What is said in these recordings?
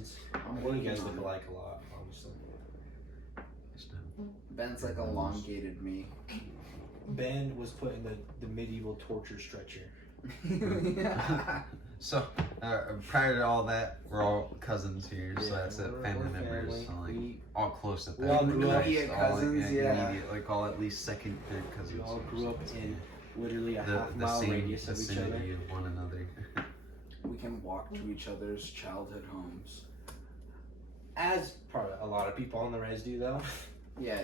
cousins. Well, you guys look alike a lot, obviously. Ben's like elongated me. Ben was put in the medieval torture stretcher. Yeah. So, prior to all that, we're all cousins here, so that's it. We're Family members, family. so like all close at that. We all grew up immediate cousins, yeah. Immediate, like all at least second, third cousins. We all grew up in literally a the half-mile same radius of each other. vicinity of one another. We can walk to each other's childhood homes. As probably a lot of people on the res do, though. Yeah.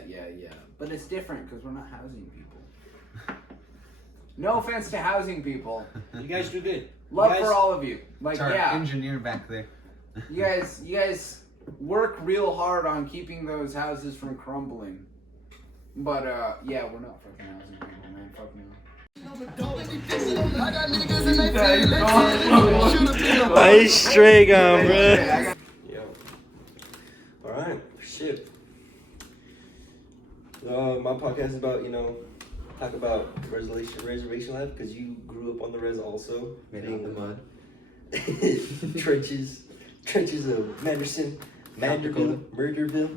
But it's different because we're not housing people. No offense to housing people. You guys do good. Love You guys- for all of you. Like, It's our yeah. engineer back there. You guys work real hard on keeping those houses from crumbling. But yeah, we're not fucking housing people, man. Fuck no. Nice straight on, bro. Yo. Alright, shit. My podcast is about, talk about reservation life, because you grew up on the res also. Being the mud. trenches of Manderson, Murderville.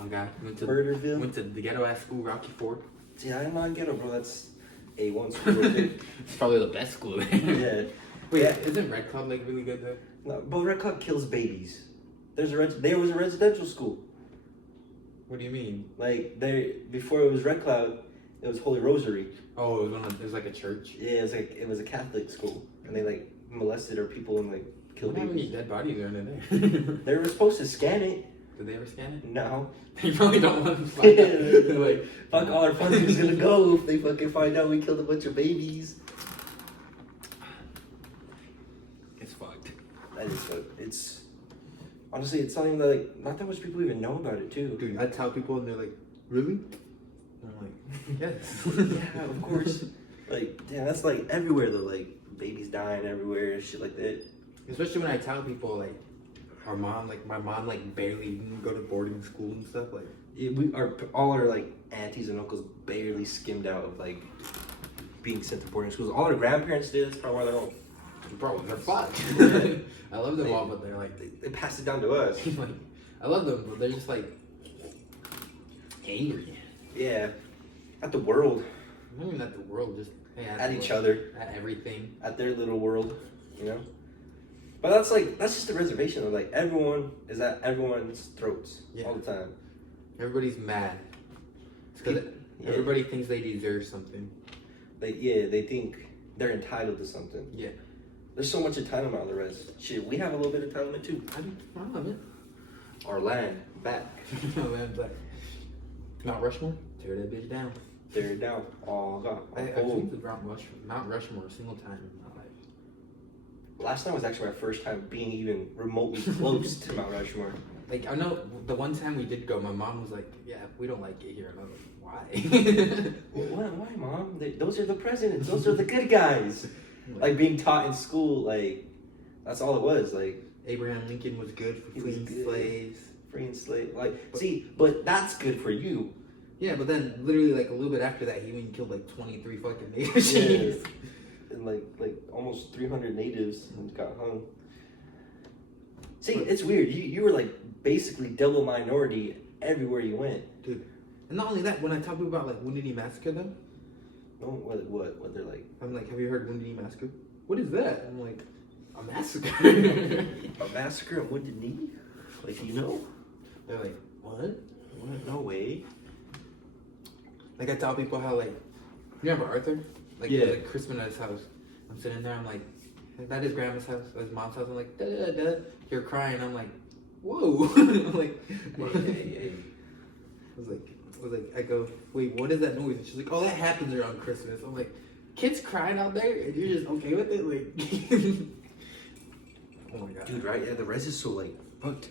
Oh god, Murderville. went to the ghetto ass school, Rocky Ford. See, I'm not ghetto, bro. That's A1 school. Okay? It's probably the best school. Yeah. Wait, Yeah. isn't Red Club like really good though? No, but Red Club kills babies. There was a residential school. What do you mean? Like before it was Red Cloud, it was Holy Rosary. Oh, it was like a church. Yeah, it was a Catholic school, and they like molested our people and like killed How many babies. dead bodies are in there? They were supposed to scan it. Did they ever scan it? No. They probably don't want to find out. They're like, Fuck, all our funding is gonna go if they fucking find out we killed a bunch of babies. it's fucked. That is fucked. It's honestly, it's something that like not that much people even know about it too. Dude, I tell people and they're like, really? And I'm like, yes. Yeah, of course. Like, damn, that's like everywhere though. Like babies dying everywhere and shit like that. Especially when I tell people like, my mom like barely even go to boarding school and stuff. Like, Yeah, all our like aunties and uncles barely skimmed out of like being sent to boarding schools. All our grandparents did. That's probably why they're all. bro, they're fucked. I love them all, but they're like, They passed it down to us. like, I love them, but they're just like angry. Yeah, at the world, Not even at the world, just at each other, at everything. at their little world, But that's just the reservation. Though. Like everyone is at everyone's throats all the time. Everybody's mad. It's because Yeah. everybody thinks they deserve something. They think they're entitled to something. Yeah. There's so much entitlement on the res. Shit, we have a little bit of entitlement too. I love it. Our land back. Like, Mount Rushmore, tear that bitch down. They're down. Oh god. I've seen the Mount Rushmore a single time in my life. Last time was actually my first time being even remotely close to Mount Rushmore. Like, I know the one time we did go, my mom was like, yeah, we don't like it here. And I was like, why? Why, Mom? Those are the presidents. Those are the good guys. Like being taught in school, like that's all it was. Like Abraham Lincoln was good for He was freeing good. slaves. freeing slave. Like, see, but that's good for you. Yeah, but then literally like a little bit after that, he even killed like 23 fucking natives. Yeah. And like almost 300 natives and got hung. See, it's weird. You were like basically double minority everywhere you went. Dude. And not only that, when I tell people about like Wounded Knee Massacre though, No, what they're like. I'm like, have you heard Wounded Knee Massacre? What is that? I'm like, a massacre. A massacre at Wounded Knee? Like, They're like, what? No way. Like I tell people how like, you remember Arthur? Like, Yeah. like Christmas at his house. I'm sitting there, I'm like, is that his grandma's house? His mom's house? I'm like, da da da. You're crying. I'm like, whoa. I'm like, Hey. I was like, I go, wait, what is that noise? And she's like, oh, that happens around Christmas. I'm like, kids crying out there, and you're just okay with it, like. Oh my god, Dude, right? Yeah, the res is so like fucked.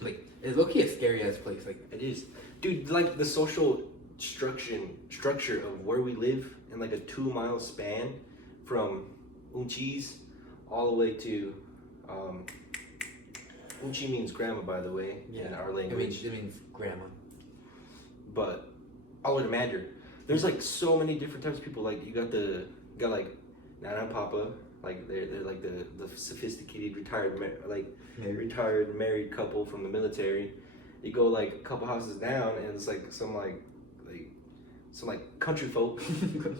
like it's low-key a scary ass place. Like It is, dude. Like the social structure of where we live in like a 2-mile span from Unchis all the way to Unchi means grandma, by the way, in our language. it means grandma. But all the way to Mandarin, there's like so many different types of people. Like you got like Nana and Papa, Like they're like the sophisticated retired Married. retired married couple from the military. You go like a couple houses down, and it's like some country folk,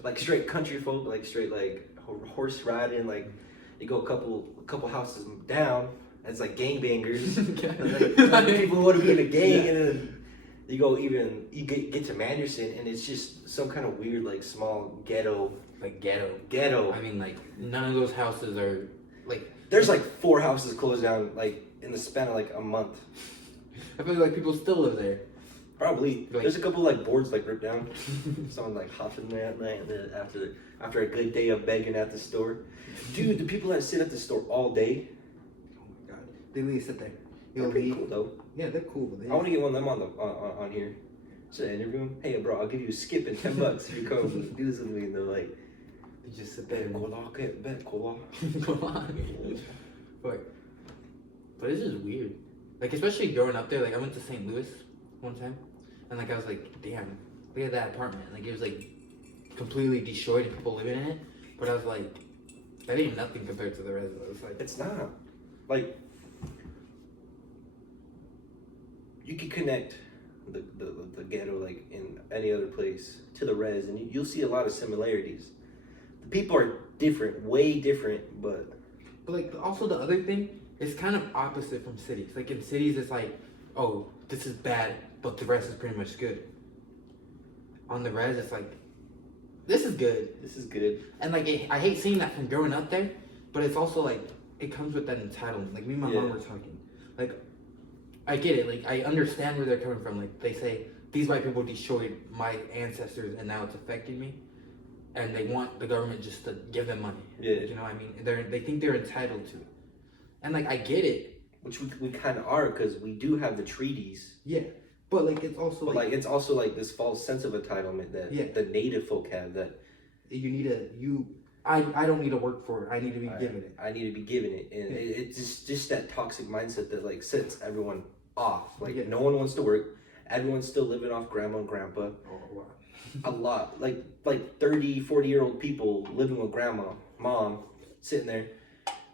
like straight country folk, like straight like horse riding. Like you go a couple houses down, and it's like gangbangers, and, like people who want to be in a gang, and then you get to Manderson, and it's just some kind of weird like small ghetto. Like ghetto. Ghetto. I mean, like none of those houses are like. There's like 4 houses closed down like in the span of like a month. I feel like people still live there. Probably. Like, there's a couple like boards like ripped down. Someone like hopping there at night after a good day of begging at the store. Dude, the people that sit at the store all day. Oh my god, they really sit there. They're pretty cool though. Yeah, they're cool. I want to get one of them on here. So interview them. Hey, bro, I'll give you a skip and $10 if you come do this with me. And they're like, they just sit there. Cola. But it's just weird. Like, especially growing up there. Like, I went to St. Louis one time, and like I was like, damn, look at that apartment. Like, it was like completely destroyed and people living in it. But I was like, that ain't nothing compared to the rest of it. It's like, it's not. Like, you can connect the ghetto like in any other place to the res, and you'll see a lot of similarities. The people are different, way different, but like also the other thing is kind of opposite from cities. Like in cities, it's like, oh, this is bad, but the rest is pretty much good. On the res, it's like, this is good. This is good. And like I hate seeing that from growing up there, but it's also like it comes with that entitlement. Like me and my mom were talking. Like I get it. Like I understand where they're coming from. Like they say these white people destroyed my ancestors and now it's affecting me, and they want the government just to give them money. Yeah. You know what I mean? They think they're entitled to it, and like I get it. Which we kind of are, because we do have the treaties. Yeah. But like it's also but like it's also like this false sense of entitlement that the native folk have, that I don't need to work for it. I need to be given it. I need to be given it, and it's just that toxic mindset that like sets everyone off. Like no one wants to work. Everyone's still living off grandma and grandpa. Oh wow. A lot, like 30, 40-year-old people living with grandma, mom, sitting there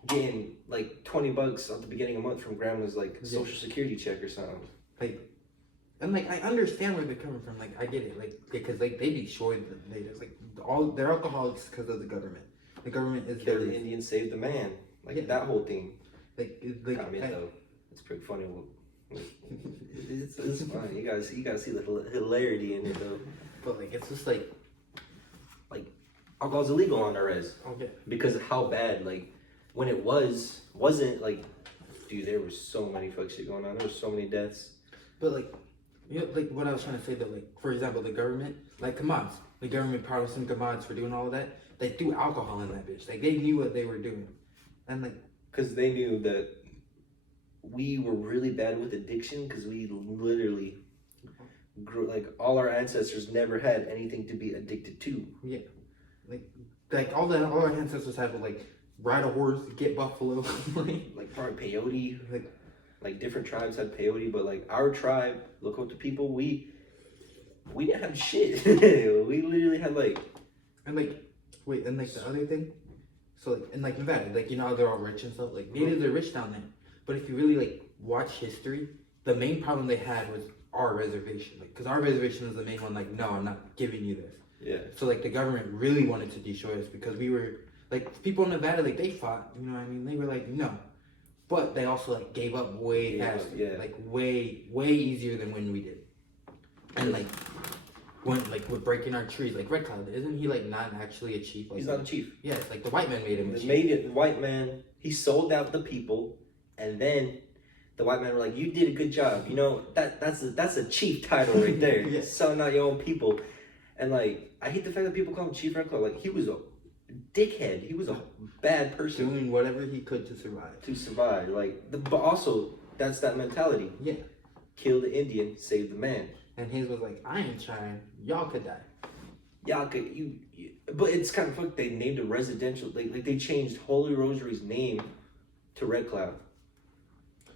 getting like $20 at the beginning of the month from grandma's like social security check or something. Like. And like I understand where they're coming from. Like I get it. Like because like they destroyed the natives. Like they're alcoholics because of the government. The government is Kill the Indian, save the man. Like that whole thing. Like I mean, though, it's pretty funny. It's fun. You gotta see the hilarity in it though. But like it's just like alcohol's illegal on the res. Okay. Because of how bad, like when it wasn't like, dude, there was so many fuck shit going on. There was so many deaths. But like. You know, like what I was trying to say that, like, for example, the government, like Kamaz, the government promised them Kamaz for doing all of that. They threw alcohol in that bitch. Like, they knew what they were doing. And, like, because they knew that we were really bad with addiction, because we literally grew, like, all our ancestors never had anything to be addicted to. Yeah. Like all our ancestors had to, like, ride a horse, get buffalo. like, probably peyote. Like different tribes had peyote, but like our tribe, Lakota people, we didn't have shit. We literally had like, and like, wait, and like the other thing, so like, and like Nevada, like you know how they're all rich and stuff. Like natives are rich down there, but if you really like watch history, the main problem they had was our reservation, like because our reservation is the main one. Like, no, I'm not giving you this. Yeah. So like the government really wanted to destroy us because we were like people in Nevada, like they fought. You know what I mean? They were like, no. But they also like gave up way faster, like way easier than when we did. And like when like with breaking our trees, like Red Cloud, isn't he like not actually a chief? Like, he's not a chief. Yeah, it's like the white man made him a chief. The white man. He sold out the people, and then the white men were like, "You did a good job. You know that's a chief title right there. Yeah. Selling out your own people." And like I hate the fact that people call him Chief Red Cloud. Like he was a dickhead. He was a bad person, doing whatever he could to survive. Like, but also that's that mentality. Yeah. Kill the Indian, save the man. And his was like, I ain't trying. Y'all could die. Y'all could you but it's kind of fucked. They named a residential. Like they changed Holy Rosary's name to Red Cloud.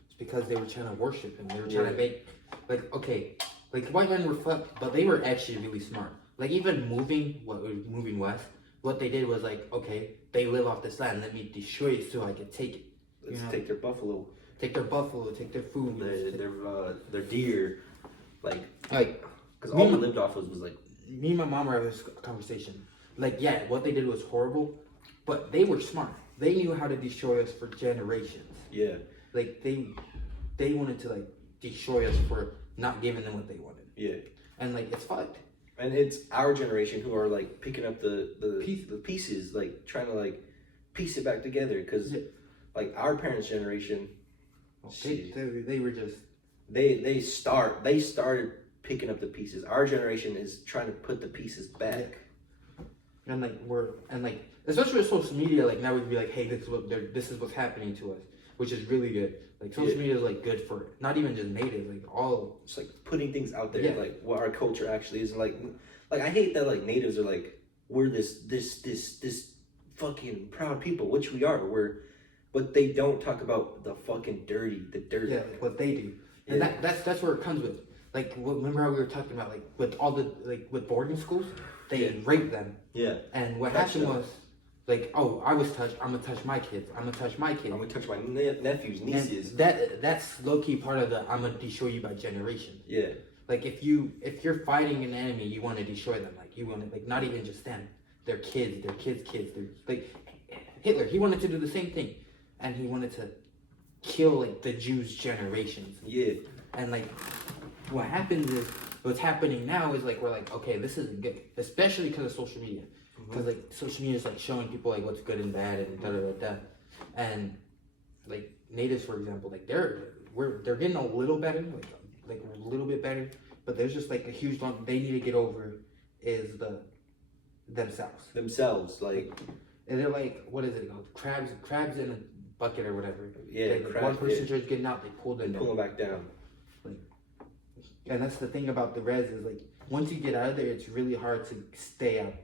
It's because they were trying to worship him. They were trying to make like the white men were fucked, but they were actually really smart. Like even moving west. what they did was like, okay, they live off this land. Let me destroy it so I can take it. Let's take their buffalo. Take their buffalo. Take their food. Their deer. Like, because me all we and- lived off was like. Me and my mom were having this conversation. Like, yeah, what they did was horrible, but they were smart. They knew how to destroy us for generations. Yeah. Like they wanted to like destroy us for not giving them what they wanted. Yeah. And like it's fucked. And it's our generation who are like picking up the pieces, like trying to like piece it back together. Because like our parents' generation, they were just they started picking up the pieces. Our generation is trying to put the pieces back. And like especially with social media, like now we'd be like, hey, this is what's happening to us, which is really good. Like social media is like good for not even just natives, like all. It's like putting things out there, like what our culture actually is. Like I hate that like natives are like we're this fucking proud people, which we are. But they don't talk about the fucking dirty. Yeah, like what they do, and that's where it comes with. Like remember how we were talking about like with all the like with boarding schools, they rape them. Yeah. And what happened was. Like, oh, I was touched. I'm gonna touch my kids. I'm gonna touch my kids. I'm gonna touch my nephews, nieces. And that's low key part of the I'm gonna destroy you by generation. Yeah. Like if you're fighting an enemy, you want to destroy them. Like you want to like not even just them, their kids, kids. They're like Hitler. He wanted to do the same thing, and he wanted to kill like the Jews generations. Yeah. And like what happens is what's happening now is like we're like okay, this isn't good, especially because of social media. Because like social media is like showing people like what's good and bad and da da da da, and like natives for example, like they're getting a little better, like a little bit better, but there's just like a huge lump they need to get over is themselves like, and they're like what is it called crabs in a bucket or whatever. Yeah, like, one person starts getting out, they pull them back down. Like, and that's the thing about the res is like once you get out of there, it's really hard to stay out.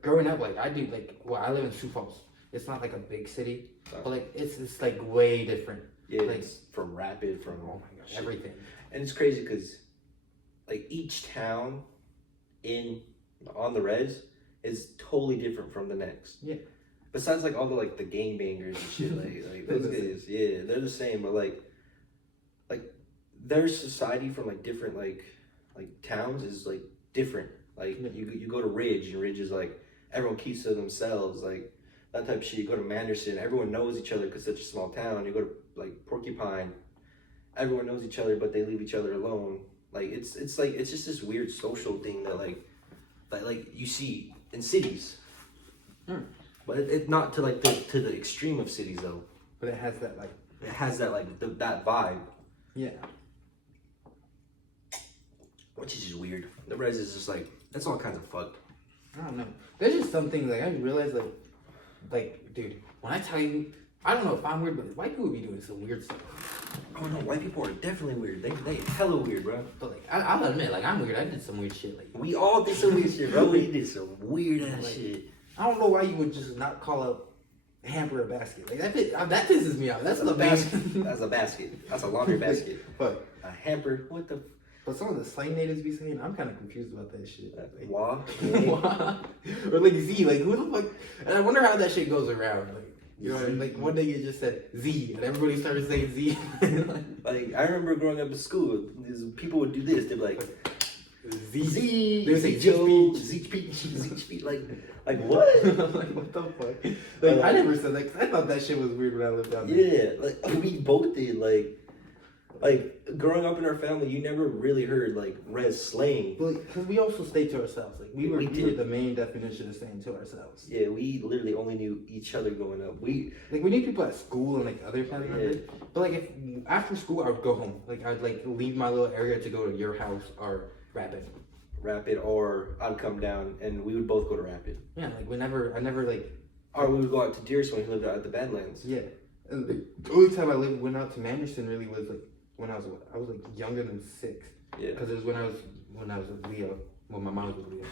Growing up, like I do, like I live in Sioux Falls. It's not like a big city, but like it's like way different. Yeah, like it's from Rapid, from oh my gosh, everything. And it's crazy because like each town on the res is totally different from the next. Yeah. Besides like all the like the gangbangers and shit, like those guys, yeah, they're the same, but like their society from like different like towns is like different. Like you go to Ridge, and Ridge is like everyone keeps to themselves, like that type of shit. You go to Manderson, everyone knows each other because it's such a small town. You go to like Porcupine, everyone knows each other, but they leave each other alone. Like it's just this weird social thing that like you see in cities, but it's not to like to the extreme of cities though. But it has that that vibe. Yeah. Which is just weird. The res is just like that's all kinds of fucked. I don't know. There's just some things like I realize like dude, when I tell you, I don't know if I'm weird, but white people be doing some weird stuff. Oh no, white people are definitely weird. They hella weird, bro. But like I'll admit, like I'm weird. I did some weird shit. Like we all did some weird shit, bro. We did some weird ass shit. I don't know why you would just not call a hamper a basket. Like that pisses me off. That's a basket. That's a basket. That's a laundry basket. But a hamper. What the? But some of the slang natives be saying, I'm kind of confused about that shit. Like, wah? Or like Z, like who the fuck? And I wonder how that shit goes around. Like, you know what I mean? Like one day you just said Z, and everybody started saying Z. Like I remember growing up in school, people would do this. They'd be like Z. They would say Joe, Z. Like what? Like what the fuck? Like I never said that. 'Cause I thought that shit was weird when I lived down there. Yeah, like we both did. Like growing up in our family, you never really heard like res slang. Because we also stayed to ourselves. Like we were the main definition of staying to ourselves. Yeah, we literally only knew each other growing up. We knew people at school and like other family members. But like if after school I would go home. Like I'd like leave my little area to go to your house or Rapid, or I'd come down and we would both go to Rapid. Yeah, like I never like. Or we would go out to Deer's when he lived out at the Badlands. Yeah, and the only time I went out to Manderson really was like. When I was like younger than 6. Yeah. Because it was when I was with Leo, when my mom was with Leo,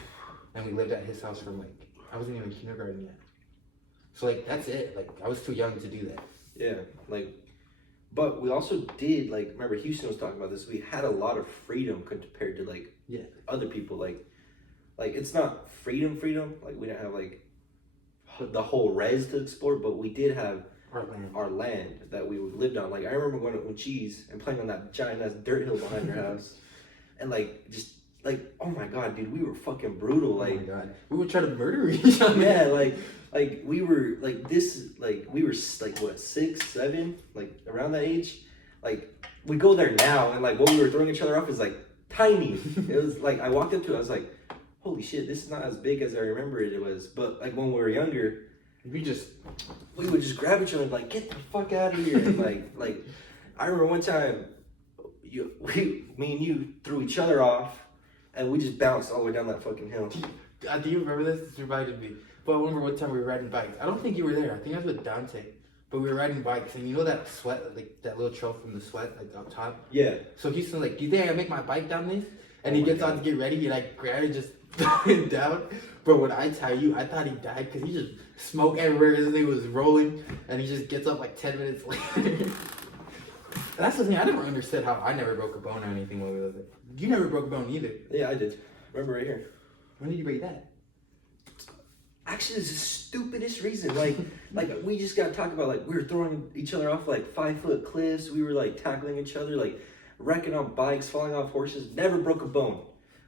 and we lived at his house from like I wasn't even in kindergarten yet. So like that's it. Like I was too young to do that. Yeah. Like, but we also did like remember Houston was talking about this. We had a lot of freedom compared to like other people. Like it's not freedom. Like we didn't have like the whole res to explore, but we did have Heartland. our land that we lived on. Like I remember going to Uchis and playing on that giant ass dirt hill behind your house, and like just like oh my god, dude, we were fucking brutal. Like oh my god, we would try to murder each other. yeah, like we were like this, like we were like what 6, 7, like around that age. Like we go there now, and like what we were throwing each other off is like tiny. It was like I walked up to it, I was like, holy shit, this is not as big as I remember it was. But like when we were younger. We would just grab each other and like get the fuck out of here. And like I remember one time me and you threw each other off and we just bounced all the way down that fucking hill. Do you remember this? This reminded me. But I remember one time we were riding bikes. I don't think you were there. I think I was with Dante. But we were riding bikes and you know that sweat, like that little trail from the sweat like up top? Yeah. So he's like, do you think I can make my bike down this? And he gets on to get ready, he like grabs it, just throw it down. But when I tell you, I thought he died because he just smoked everywhere as he was rolling, and he just gets up like 10 minutes later. That's the thing, I never understood how I never broke a bone or anything when we lived there. You never broke a bone either. Yeah, I did. Remember right here. When did you break that? Actually, it's the stupidest reason. Like we just got to talk about like we were throwing each other off like 5-foot cliffs. We were like tackling each other, like wrecking on bikes, falling off horses. Never broke a bone.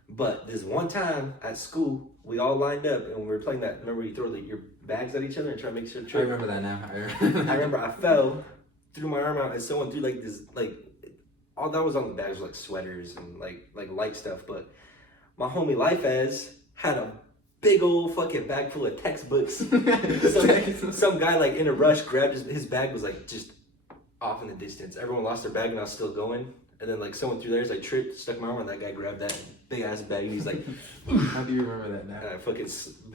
But this one time at school, we all lined up and we were playing that. Remember, you throw your bags at each other and try to make sure. I remember that now. I remember I fell, threw my arm out, and someone threw like this, like all that was on the bags was like sweaters and like light stuff. But my homie Lifeaz had a big old fucking bag full of textbooks. Some guy like in a rush grabbed his bag was like just off in the distance. Everyone lost their bag and I was still going. And then like someone threw theirs, like tripped, stuck my arm, and that guy grabbed that big ass bag, and he's like, how do you remember that now? And I fucking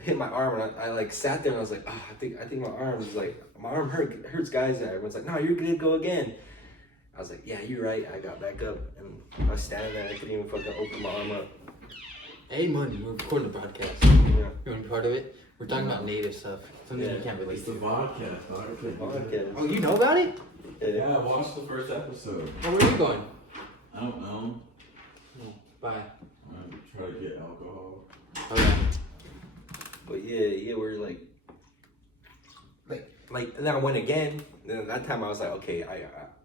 hit my arm, and I like sat there, and I was like, oh, I think my arm is like, my arm hurts, guys. And everyone's like, no, you're good to go again. I was like, yeah, you're right. I got back up, and I was standing there, I couldn't even fucking open my arm up. Hey, Money, we're recording a podcast. Yeah. You want to be part of it? We're talking about native stuff, something you can't relate It's the to. Vodcast. Oh, you know about it? Yeah, I watched the first episode. Oh, where are you going? I don't know. Bye. I'm trying to get alcohol. Okay. But yeah, we're like, and then I went again. And then that time I was like, okay,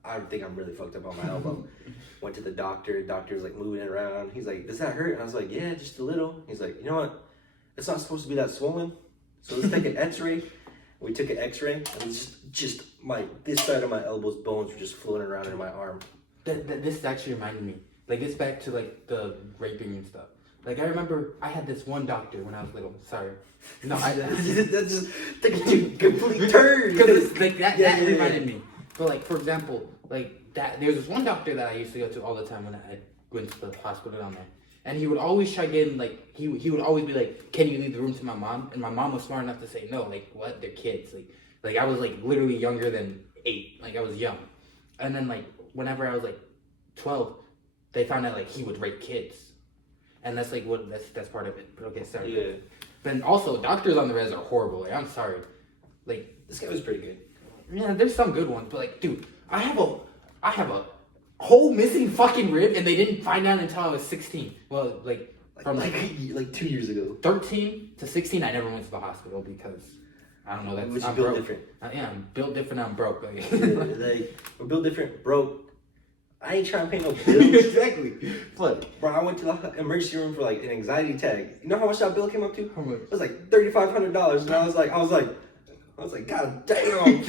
I think I'm really fucked up on my elbow. Went to the doctor. Doctor was like moving it around. He's like, does that hurt? And I was like, yeah, just a little. He's like, you know what? It's not supposed to be that swollen. So let's take an X-ray. We took an X-ray, and it's just this side of my elbow's bones were just floating around in my arm. This actually reminded me. Like, it's back to, like, the raping and stuff. Like, I remember I had this one doctor when I was little. Sorry. No, that's just like a complete turn. Because, like, that reminded me. But, like, for example, like, there's this one doctor that I used to go to all the time when I went to the hospital down there. And he would always try getting, like, he would always be like, can you leave the room to my mom? And my mom was smart enough to say, no, like, what? They're kids. Like I was, like, literally younger than 8. Like, I was young. And then, like, whenever I was, like, 12, they found out, like, he would rape kids. And that's, like, that's part of it. But, okay, sorry. Yeah. But also, doctors on the res are horrible. Like, I'm sorry. Like, this guy was pretty good. Yeah, there's some good ones. But, like, dude, I have a whole missing fucking rib, and they didn't find out until I was 16. Well, from 2 years ago. 13 to 16, I never went to the hospital because I don't know. I'm built broke. different. I'm built different. I'm broke. Like, we're built different, broke. I ain't trying to pay no bills. Exactly. But bro, I went to the emergency room for like an anxiety tag. You know how much that bill came up to? How much? It was like $3,500, and I was like, God damn!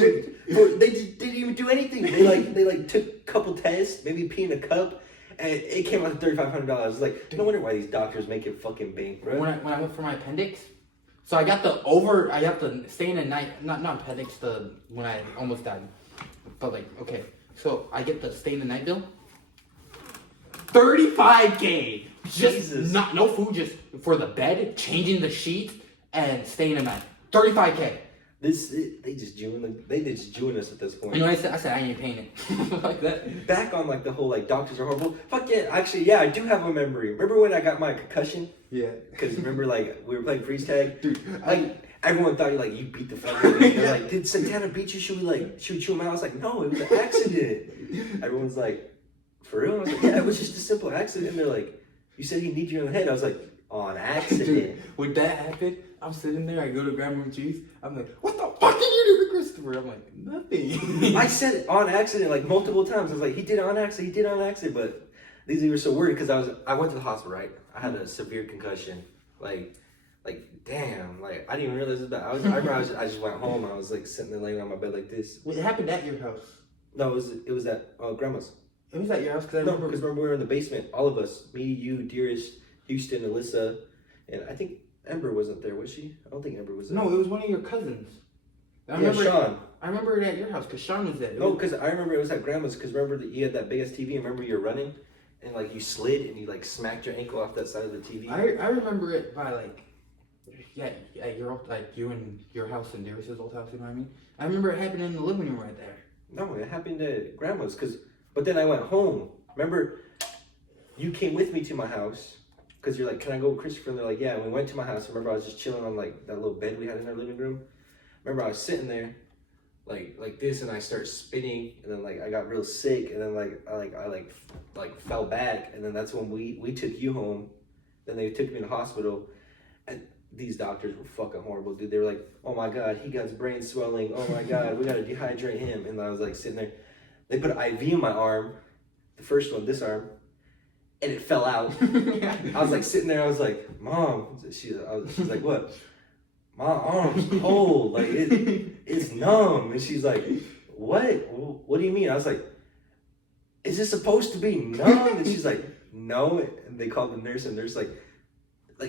They just didn't even do anything. They took a couple tests, maybe pee in a cup, and it came out to $3,500. Like, no wonder why these doctors make it fucking bank, bro. When I went for my appendix, so I got I have to stay in a night, not appendix, when I almost died. But like, okay, so I get the stay in the night bill. $35K. Jesus. No food, just for the bed, changing the sheets, and staying the night. $35K. They just Jewing us at this point. You know what I said I ain't paying it. Like that. Back on like the whole like doctors are horrible. Fuck yeah, actually yeah, I do have a memory. Remember when I got my concussion? Yeah. Because remember like we were playing freeze tag? Dude, everyone thought you beat the fuck out of me. They're like, did Santana beat you? Should we chew him out? I was like, no, it was an accident. Everyone's like, for real? I was like, yeah, it was just a simple accident. And they're like, you said he kneed you in the head. I was like, on accident. Dude, when that happened, I'm sitting there. I go to grab more juice. I'm like, what the fuck are you doing, Christopher? I'm like, nothing. I said it on accident like multiple times. I was like, he did it on accident. He did it on accident. But these were so worried because I went to the hospital, right? I had a severe concussion. Like damn. Like I didn't even realize it was bad. I remember I just went home. I was like sitting there laying on my bed like this. It happened at your house. No, it was at grandma's. It was at your house because Remember we were in the basement, all of us, me, you, Dearest, Houston, Alyssa, and I think Ember wasn't there, was she? I don't think Ember was there. No, it was one of your cousins. Sean. I remember it at your house because Sean was there. No, because I remember it was at grandma's. Because remember that you had that big ass TV. And remember you were running, and like you slid and you like smacked your ankle off that side of the TV. I remember it by like, your old, like you and your house and Dearest's old house. You know what I mean? I remember it happening in the living room right there. No, it happened at grandma's. But then I went home. Remember, you came with me to my house. Because you're like, can I go with Christopher? And they're like, yeah. And we went to my house. Remember, I was just chilling on like that little bed we had in our living room. Remember, I was sitting there, like this, and I start spinning, and then like I got real sick, and then I fell back, and then that's when we took you home. Then they took me to the hospital, and these doctors were fucking horrible, dude. They were like, oh my god, he got brain swelling. Oh my god, we gotta dehydrate him. And I was like sitting there. They put an IV in my arm, the first one, this arm. And it fell out. I was like sitting there. I was like, "Mom," she's like, "What?" My arm's cold. Like it's numb. And she's like, "What? What do you mean?" I was like, "Is this supposed to be numb?" And she's like, "No." And they called the nurse, and the nurse like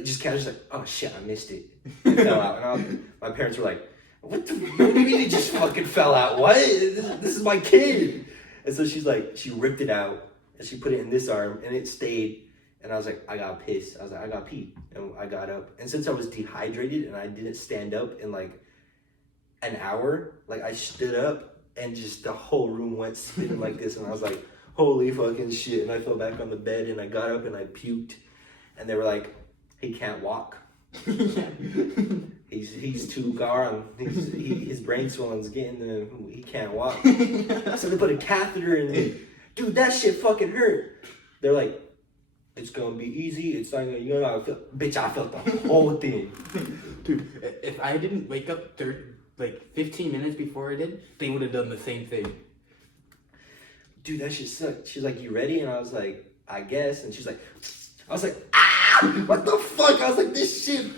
just casually like, "Oh shit, I missed it." It fell out. And my parents were like, what do you mean it just fucking fell out? What? This is my kid. And so she's like, she ripped it out. And she put it in this arm, and it stayed. And I was like, I got pissed. I was like, I got pee. And I got up. And since I was dehydrated and I didn't stand up in like an hour, like I stood up and just the whole room went spinning like this. And I was like, holy fucking shit. And I fell back on the bed and I got up and I puked. And they were like, he can't walk. He's too gone. His brain swelling's getting to him. He can't walk. So they put a catheter in me. Dude, that shit fucking hurt. They're like, it's gonna be easy. It's not gonna, you know how I feel. Bitch, I felt the whole thing. Dude, if I didn't wake up 15 minutes before I did, they would have done the same thing. Dude, that shit sucked. She's like, you ready? And I was like, I guess. And she's like, I was like, ah, what the fuck? I was like, this shit.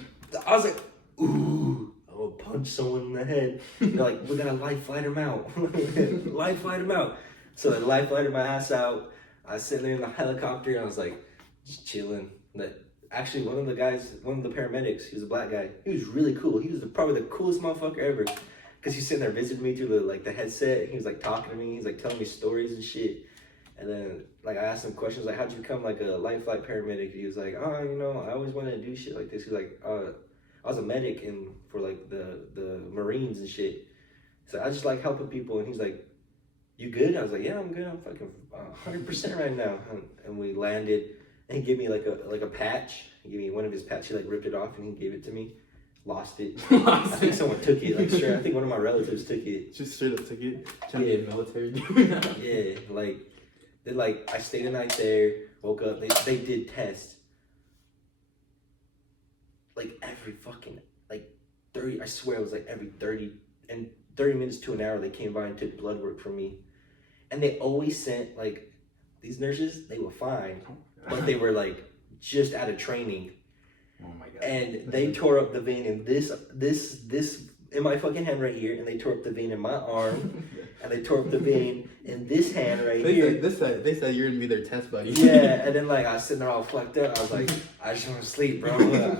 I was like, ooh, I will punch someone in the head. They're like, we gotta life flight him out. Life flight him out. So I life flighted my ass out. I was sitting there in the helicopter and I was like, just chilling. Actually, one of the paramedics, he was a black guy. He was really cool. He was probably the coolest motherfucker ever. Cause he's sitting there visiting me through the headset. He was like talking to me. He's like telling me stories and shit. And then like I asked him questions like, how'd you become like a life flight paramedic? He was like, oh, you know, I always wanted to do shit like this. He's like, I was a medic for like the Marines and shit. So I just like helping people. And he's like, you good? I was like, yeah, I'm good. I'm fucking 100% right now. And we landed, and he gave me like a patch. He gave me one of his patches. He like ripped it off and he gave it to me. Lost it. I think someone took it. Like straight. I think one of my relatives took it. Just straight up took it. Trying to get military. Yeah, I stayed a night there. Woke up. They did tests. Like every fucking 30. I swear it was like every 30 minutes to an hour. They came by and took blood work from me. And they always sent, like, these nurses, they were fine, but they were, like, just out of training. Oh, my God. And they tore up the vein in this, in my fucking hand right here, and they tore up the vein in my arm, and they tore up the vein in this hand right here. They said you're going to be their test buddy. Yeah, and then, like, I was sitting there all fucked up. I was like, I just want to sleep, bro.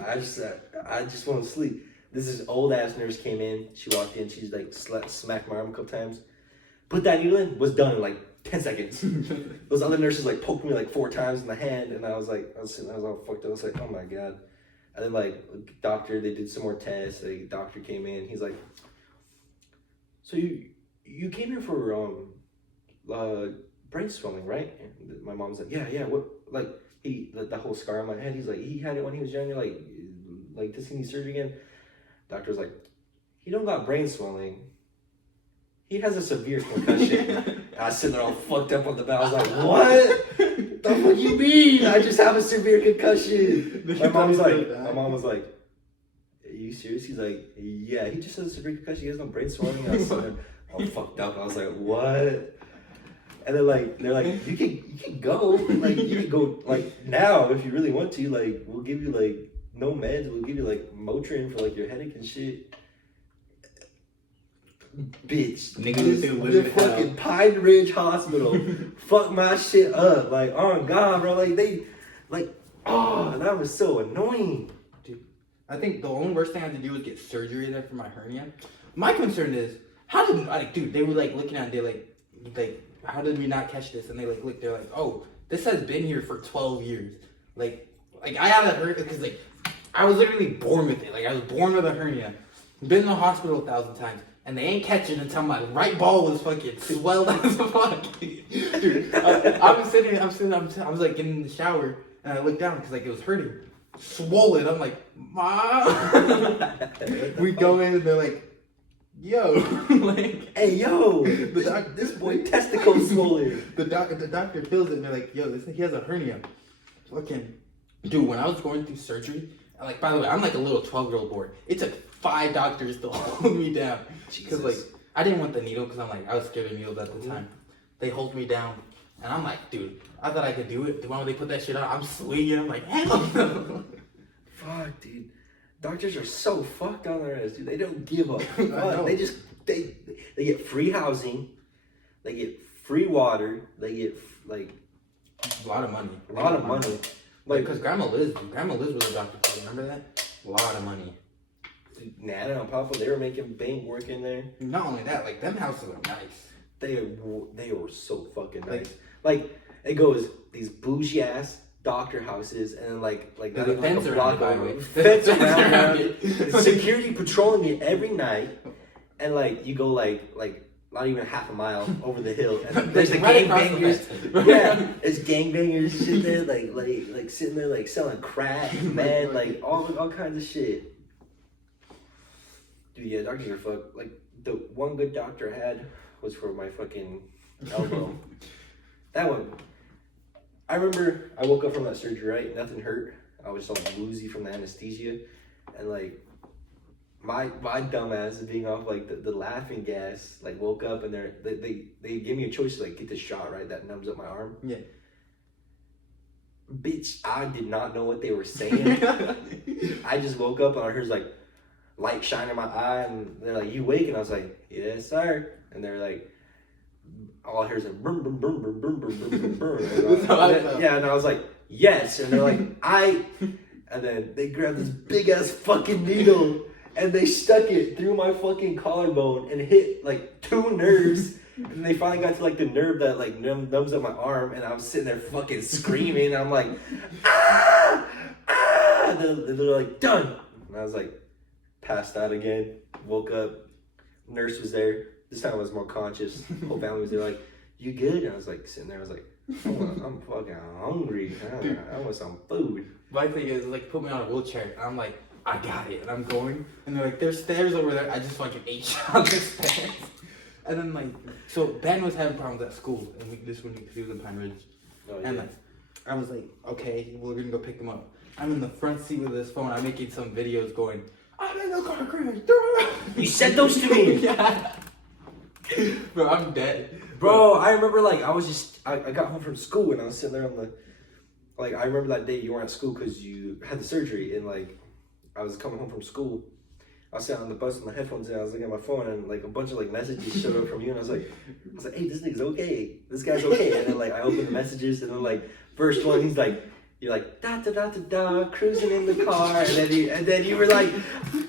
I just want to sleep. This old-ass nurse came in. She walked in. She's, like, smacked my arm a couple times. Put that needle in, was done in like 10 seconds. Those other nurses like poked me like 4 times in the hand, and I was sitting there, I was all fucked up. I was like, oh my God. And then like doctor, they did some more tests. The doctor came in, he's like, so you came here for brain swelling, right? And my mom's like, yeah, what, like the whole scar on my head, he's like, he had it when he was younger, like does he need surgery again? Doctor's like, he don't got brain swelling. He has a severe concussion. I was sitting there all fucked up on the bed. I was like, what? The fuck you mean? I just have a severe concussion. My mom was like, you you serious? He's like, yeah, he just has a severe concussion. He has no brain swelling. I was all fucked up. I was like, what? And then like they're like, you can go, like you can go like now if you really want to, like we'll give you like no meds, we'll give you like Motrin for like your headache and shit. Bitch, the fucking Pine Ridge Hospital fuck my shit up. Like, oh God, bro, like they, like, oh, that was so annoying. Dude, I think the only worst thing I had to do was get surgery there for my hernia. My concern is, how did, like, dude, they were like looking at it, they're like, how did we not catch this? And they like look, they're like, oh, this has been here for 12 years. Like I had a hernia because like I was literally born with it. Like I was born with a hernia. Been in the hospital 1,000 times, and they ain't catching until my right ball was fucking swelled as a fuck. Dude, I was like getting in the shower, and I looked down because like it was hurting, swollen. I'm like, Mom. We go in, and they're like, yo, like, hey, yo, this boy testicle swollen. The doctor feels it, and they're like, yo, he has a hernia. Fucking, dude, when I was going through surgery, like, by the way, I'm like a little 12-year-old boy. It took 5 doctors to hold me down. Because, like, I didn't want the needle because I'm like, I was scared of needles at the time. They hold me down, and I'm like, dude, I thought I could do it. The one where they put that shit on, I'm swinging. I'm like, hell no. Fuck, dude. Doctors are so fucked on their ass, dude. They don't give a fuck. They get free housing, they get free water, they get like a lot of money. Like, because Grandma Liz was a doctor too. Remember that? A lot of money. Nana and Papa, they were making bank working there. Not only that, like them houses are nice. They were so fucking nice. Like it goes these bougie ass doctor houses and like not even like a block over. Fence around it. Security patrolling it every night, and like you go like not even half a mile over the hill, and there's the gangbangers. Yeah, there's gangbangers sitting there like sitting there like selling crack, man, like all kinds of shit. Dude, yeah, doctors are fucked. Like the one good doctor I had was for my fucking elbow. That one. I remember I woke up from that surgery, right? Nothing hurt. I was just all woozy from the anesthesia. And like my dumb ass being off like the laughing gas, like woke up and they gave me a choice to like get this shot, right? That numbs up my arm. Yeah. Bitch, I did not know what they were saying. I just woke up and I heard like light shine in my eye and they're like, you awake? And I was like, yes, sir. And they're like, all I hear is like, brum, brum, brum, brum, brum, brum, brum, brum. Yeah, and I was like, yes. And they're like, and then they grabbed this big ass fucking needle and they stuck it through my fucking collarbone and hit like 2 nerves. And they finally got to like the nerve that like numbs up my arm, and I'm sitting there fucking screaming. And I'm like, ah, ah. And they're like, done. And I was like, passed out again. Woke up. Nurse was there. This time I was more conscious. The whole family was there like, you good? And I was like sitting there. I was like, I'm fucking hungry. I want some food. My thing is like put me on a wheelchair. And I'm like, I got it. And I'm going. And they're like, there's stairs over there. I just fucking ate shit on the stairs. And then like, so Ben was having problems at school. And he was in Pine Ridge. Oh, yeah. And like, I was like, okay, we're gonna go pick him up. I'm in the front seat with this phone. I'm making some videos going, I'm in the car crash. You sent those to me. Yeah. Bro, I'm dead. Bro, I remember like I got home from school and I was sitting there on the, like I remember that day you weren't at school because you had the surgery, and like I was coming home from school. I was sitting on the bus with my headphones in, I was looking at my phone and like a bunch of like messages showed up from you, and I was like, hey, this nigga's okay. This guy's okay. And then like I opened the messages and then like first one he's like, you're like da da da da da cruising in the car, and then you were like,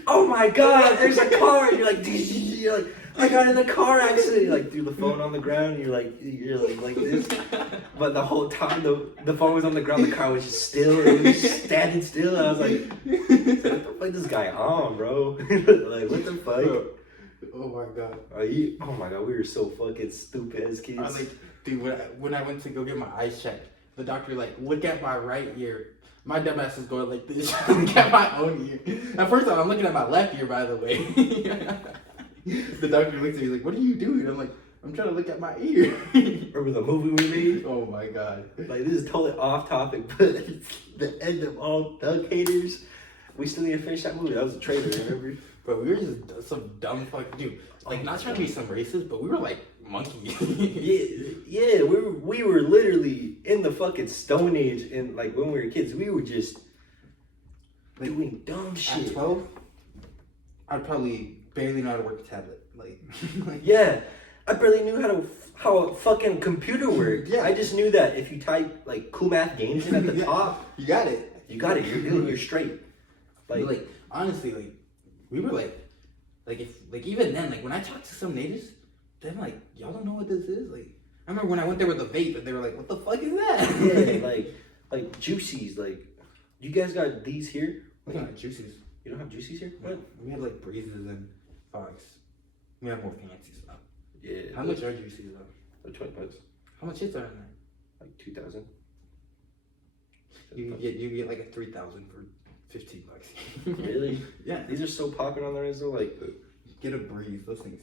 oh my god, there's a car, and you're like I got in a car accident. You like threw the phone on the ground. And you're like this, but the whole time the phone was on the ground. The car was just still. It was just standing still. And I was like, what the fuck this guy on, bro? Like what the fuck? Oh my god. Oh my god, we were so fucking stupid as kids. I was like, dude, when I went to go get my eyes checked, the doctor like, look at my right ear. My dumb ass is going like this. Look at my own ear. At first I'm looking at my left ear, by the way. The doctor looks at me like, what are you doing? I'm like, I'm trying to look at my ear. Remember the movie we made? Oh my god. Like this is totally off topic, but it's the end of all thug haters. We still need to finish that movie. That was a trailer, remember? But we were just some dumb fuck dude. Like not trying to be some racist, but we were like monkeys. yeah. We were literally in the fucking Stone Age, and like when we were kids, we were just like, doing dumb shit. At 12, I'd probably barely know how to work a tablet. Like yeah, I barely knew how a fucking computer worked. Yeah. I just knew that if you type like Cool Math Games in at the top, you got it. you got it. You're good. You're straight. Like honestly, like we were like if like even then, like when I talked to some natives, they're like, y'all don't know what this is. Like I remember when I went there with a vape, and they were like, what the fuck is that? Yeah, like juicies. Like you guys got these here. We don't have juices. You don't have juicies here? What? We have like breezes and fogs. We have more fancy stuff. Yeah. How much are juices though? Like $20. How much hits are in there? Like 2,000. You get like a 3,000 for $15. Really? Yeah. These are so popular on the res though. Like, Get a breeze. Those things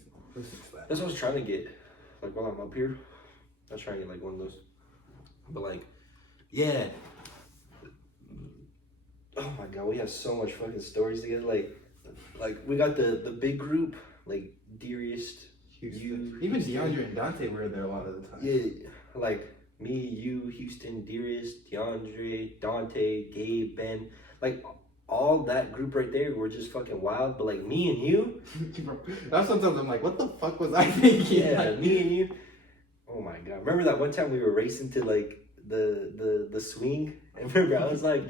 slap. that's what I was trying to get. Like while I'm up here, I was trying to get like one of those. But like, yeah. Oh my god, we have so much fucking stories together. Like we got the big group, like Dearest, you, Even DeAndre and Dante were there a lot of the time. yeah, like me, you, Houston, Dearest, DeAndre, Dante, Gabe, Ben, like all that group right there were just fucking wild. But like me and you, Now sometimes I'm like, what the fuck was I thinking? yeah, Like, me and you. Oh my god! Remember that one time we were racing to like the swing, and remember I was like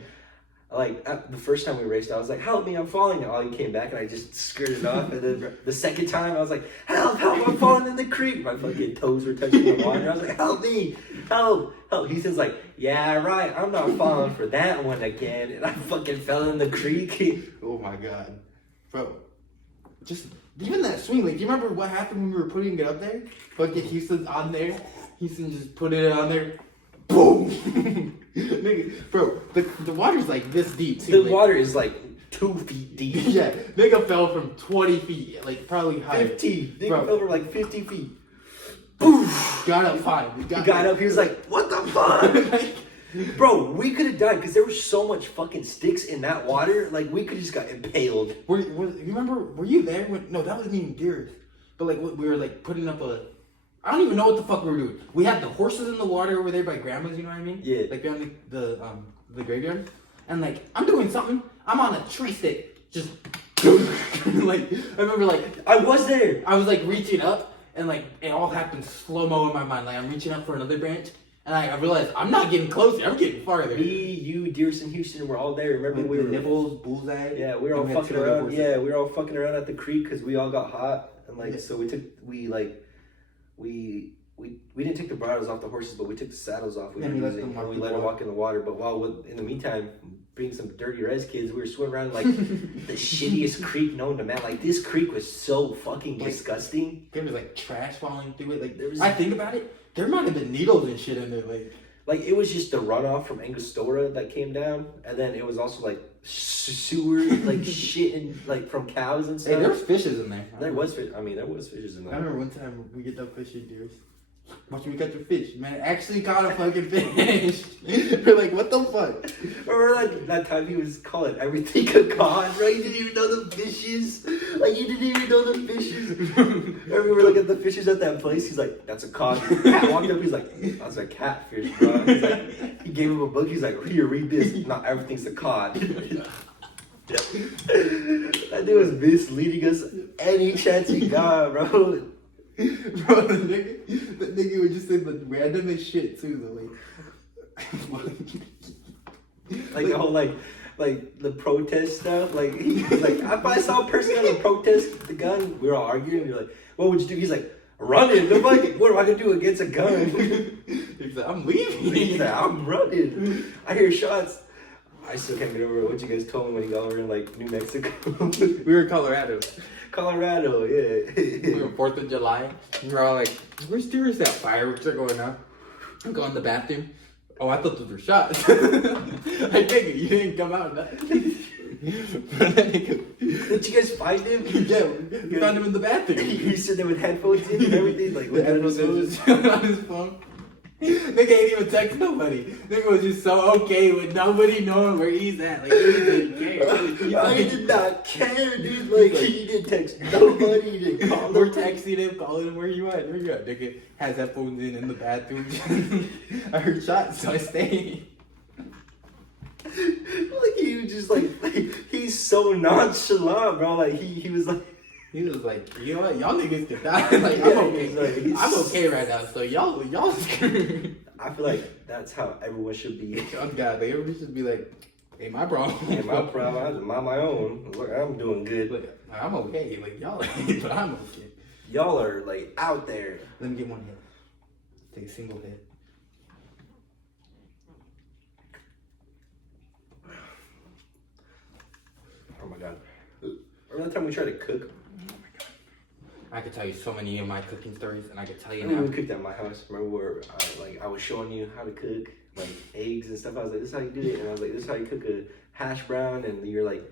the first time we raced, I was like, help me, I'm falling. And all you came back and I just skirted off. And then the second time I was like, help, I'm falling in the creek. My fucking toes were touching the water. I was like, help me, help. He says like, yeah, right, I'm not falling for that one again. And I fucking fell in the creek. oh my god. Bro. Just even that swing, like do you remember what happened when we were putting it up there? Fucking Houston's on there. Houston just put it on there. Boom! Nigga, bro, the water's like this deep too. The like, water is like 2 feet deep. Yeah, nigga fell from 20 feet, like probably higher. 50. Nigga Bro. fell from like 50 feet. Poof! Got up fine. He got up, he was like, what the fuck? Bro, we could have died because there was so much fucking sticks in that water. Like, we could have just got impaled. You remember, were you there when, no, that wasn't even Dearest. But like, we were like putting up I don't even know what the fuck we were doing. We had the horses in the water over there by grandma's, you know what I mean? Yeah. Like behind the graveyard. And like, I'm doing something, I'm on a tree stick. Just, like, I remember like, I was there. I was like reaching up and like, it all happened slow-mo in my mind. Like I'm reaching up for another branch. And I realized I'm not getting closer, I'm getting farther. Me, you, Dearest, and Houston were all there. Remember Like, we were Nibbles, Bullseye. Yeah, we were all and had fucking two other around. horses. Yeah, we were all fucking around at the creek because we all got hot. And like, Yeah. so we didn't take the bridles off the horses, but we took the saddles off. And we let them and we walk let in them the walk in the water. But in the meantime, being some dirty res kids, we were swimming around like the shittiest creek known to man. Like this creek was so fucking disgusting. There was like trash falling through it. Like There was- I think about it, there might have been needles and shit in there. Like it was just the runoff from Angostura that came down, and then it was also like sewer, like shit, and like from cows and stuff. Hey, there was fishes in there. There was fish. I mean, there was fishes in I there. remember one time we get that fishing, Dearest. Watch me catch a fish. Man, actually caught a fucking fish. We're like, what the fuck? Remember that time he was calling everything a god, bro? You didn't even know the fishes. Like, you didn't even know the fishes. Remember we were looking at the fishes at that place? He's like, that's a cod. Cat walked up, he's like, that's a catfish, bro. He's like, he gave him a book, he's like, here, read this. Not everything's a cod. That dude was misleading us any chance he got, bro. Bro, the nigga would just say the randomest shit too, though. Like the whole like the protest stuff. Like he's like, if I saw a person on a protest with the gun, we were all arguing. You're like, what would you do? He's like, running. I'm like, what am I gonna do against a gun? He's like, I'm leaving. He's like, I'm running. I hear shots. I still can't get over what you guys told me when you got over in like New Mexico. We were in Colorado. Colorado, yeah. We were 4th of July. We were all like, where's Dearest at? Fireworks are going off. I go in the bathroom. Oh, I thought those were shots. I think you didn't come out. Did you guys find him? Yeah, we found him in the bathroom. You sit there with headphones in and everything, like The looking at his headphones phone. on his phone. Nigga ain't even text nobody. Nigga was just so okay with nobody knowing where he's at. Like, he didn't care. I did not care, dude. Like, he didn't text nobody. He didn't call We're nobody. texting him, calling him, where you at? Where you at? Nigga has headphones in the bathroom. I heard shots, so I stayed. Like, he was just like, he's so nonchalant, bro. Like, he was like, He was like, you know what? Y'all niggas can die. Like, Yeah, I'm okay. he's like, I'm okay right now, so y'all screwed. I feel like that's how everyone should be. Oh God, they everybody should be like, hey, my problem. Yeah, my problem, I just mind my own. Look, I'm doing good. Like, I'm okay. Like, y'all, but I'm okay. Y'all are, like, out there. Let me get one hit. Take a single hit. Oh my god. Remember that time we tried to cook? I could tell you so many of my cooking stories, and I could tell you Remember now. we cooked at my house? Remember where, I was showing you how to cook, like, eggs and stuff? I was like, this is how you do it. And I was like, this is how you cook a hash brown. And you're like,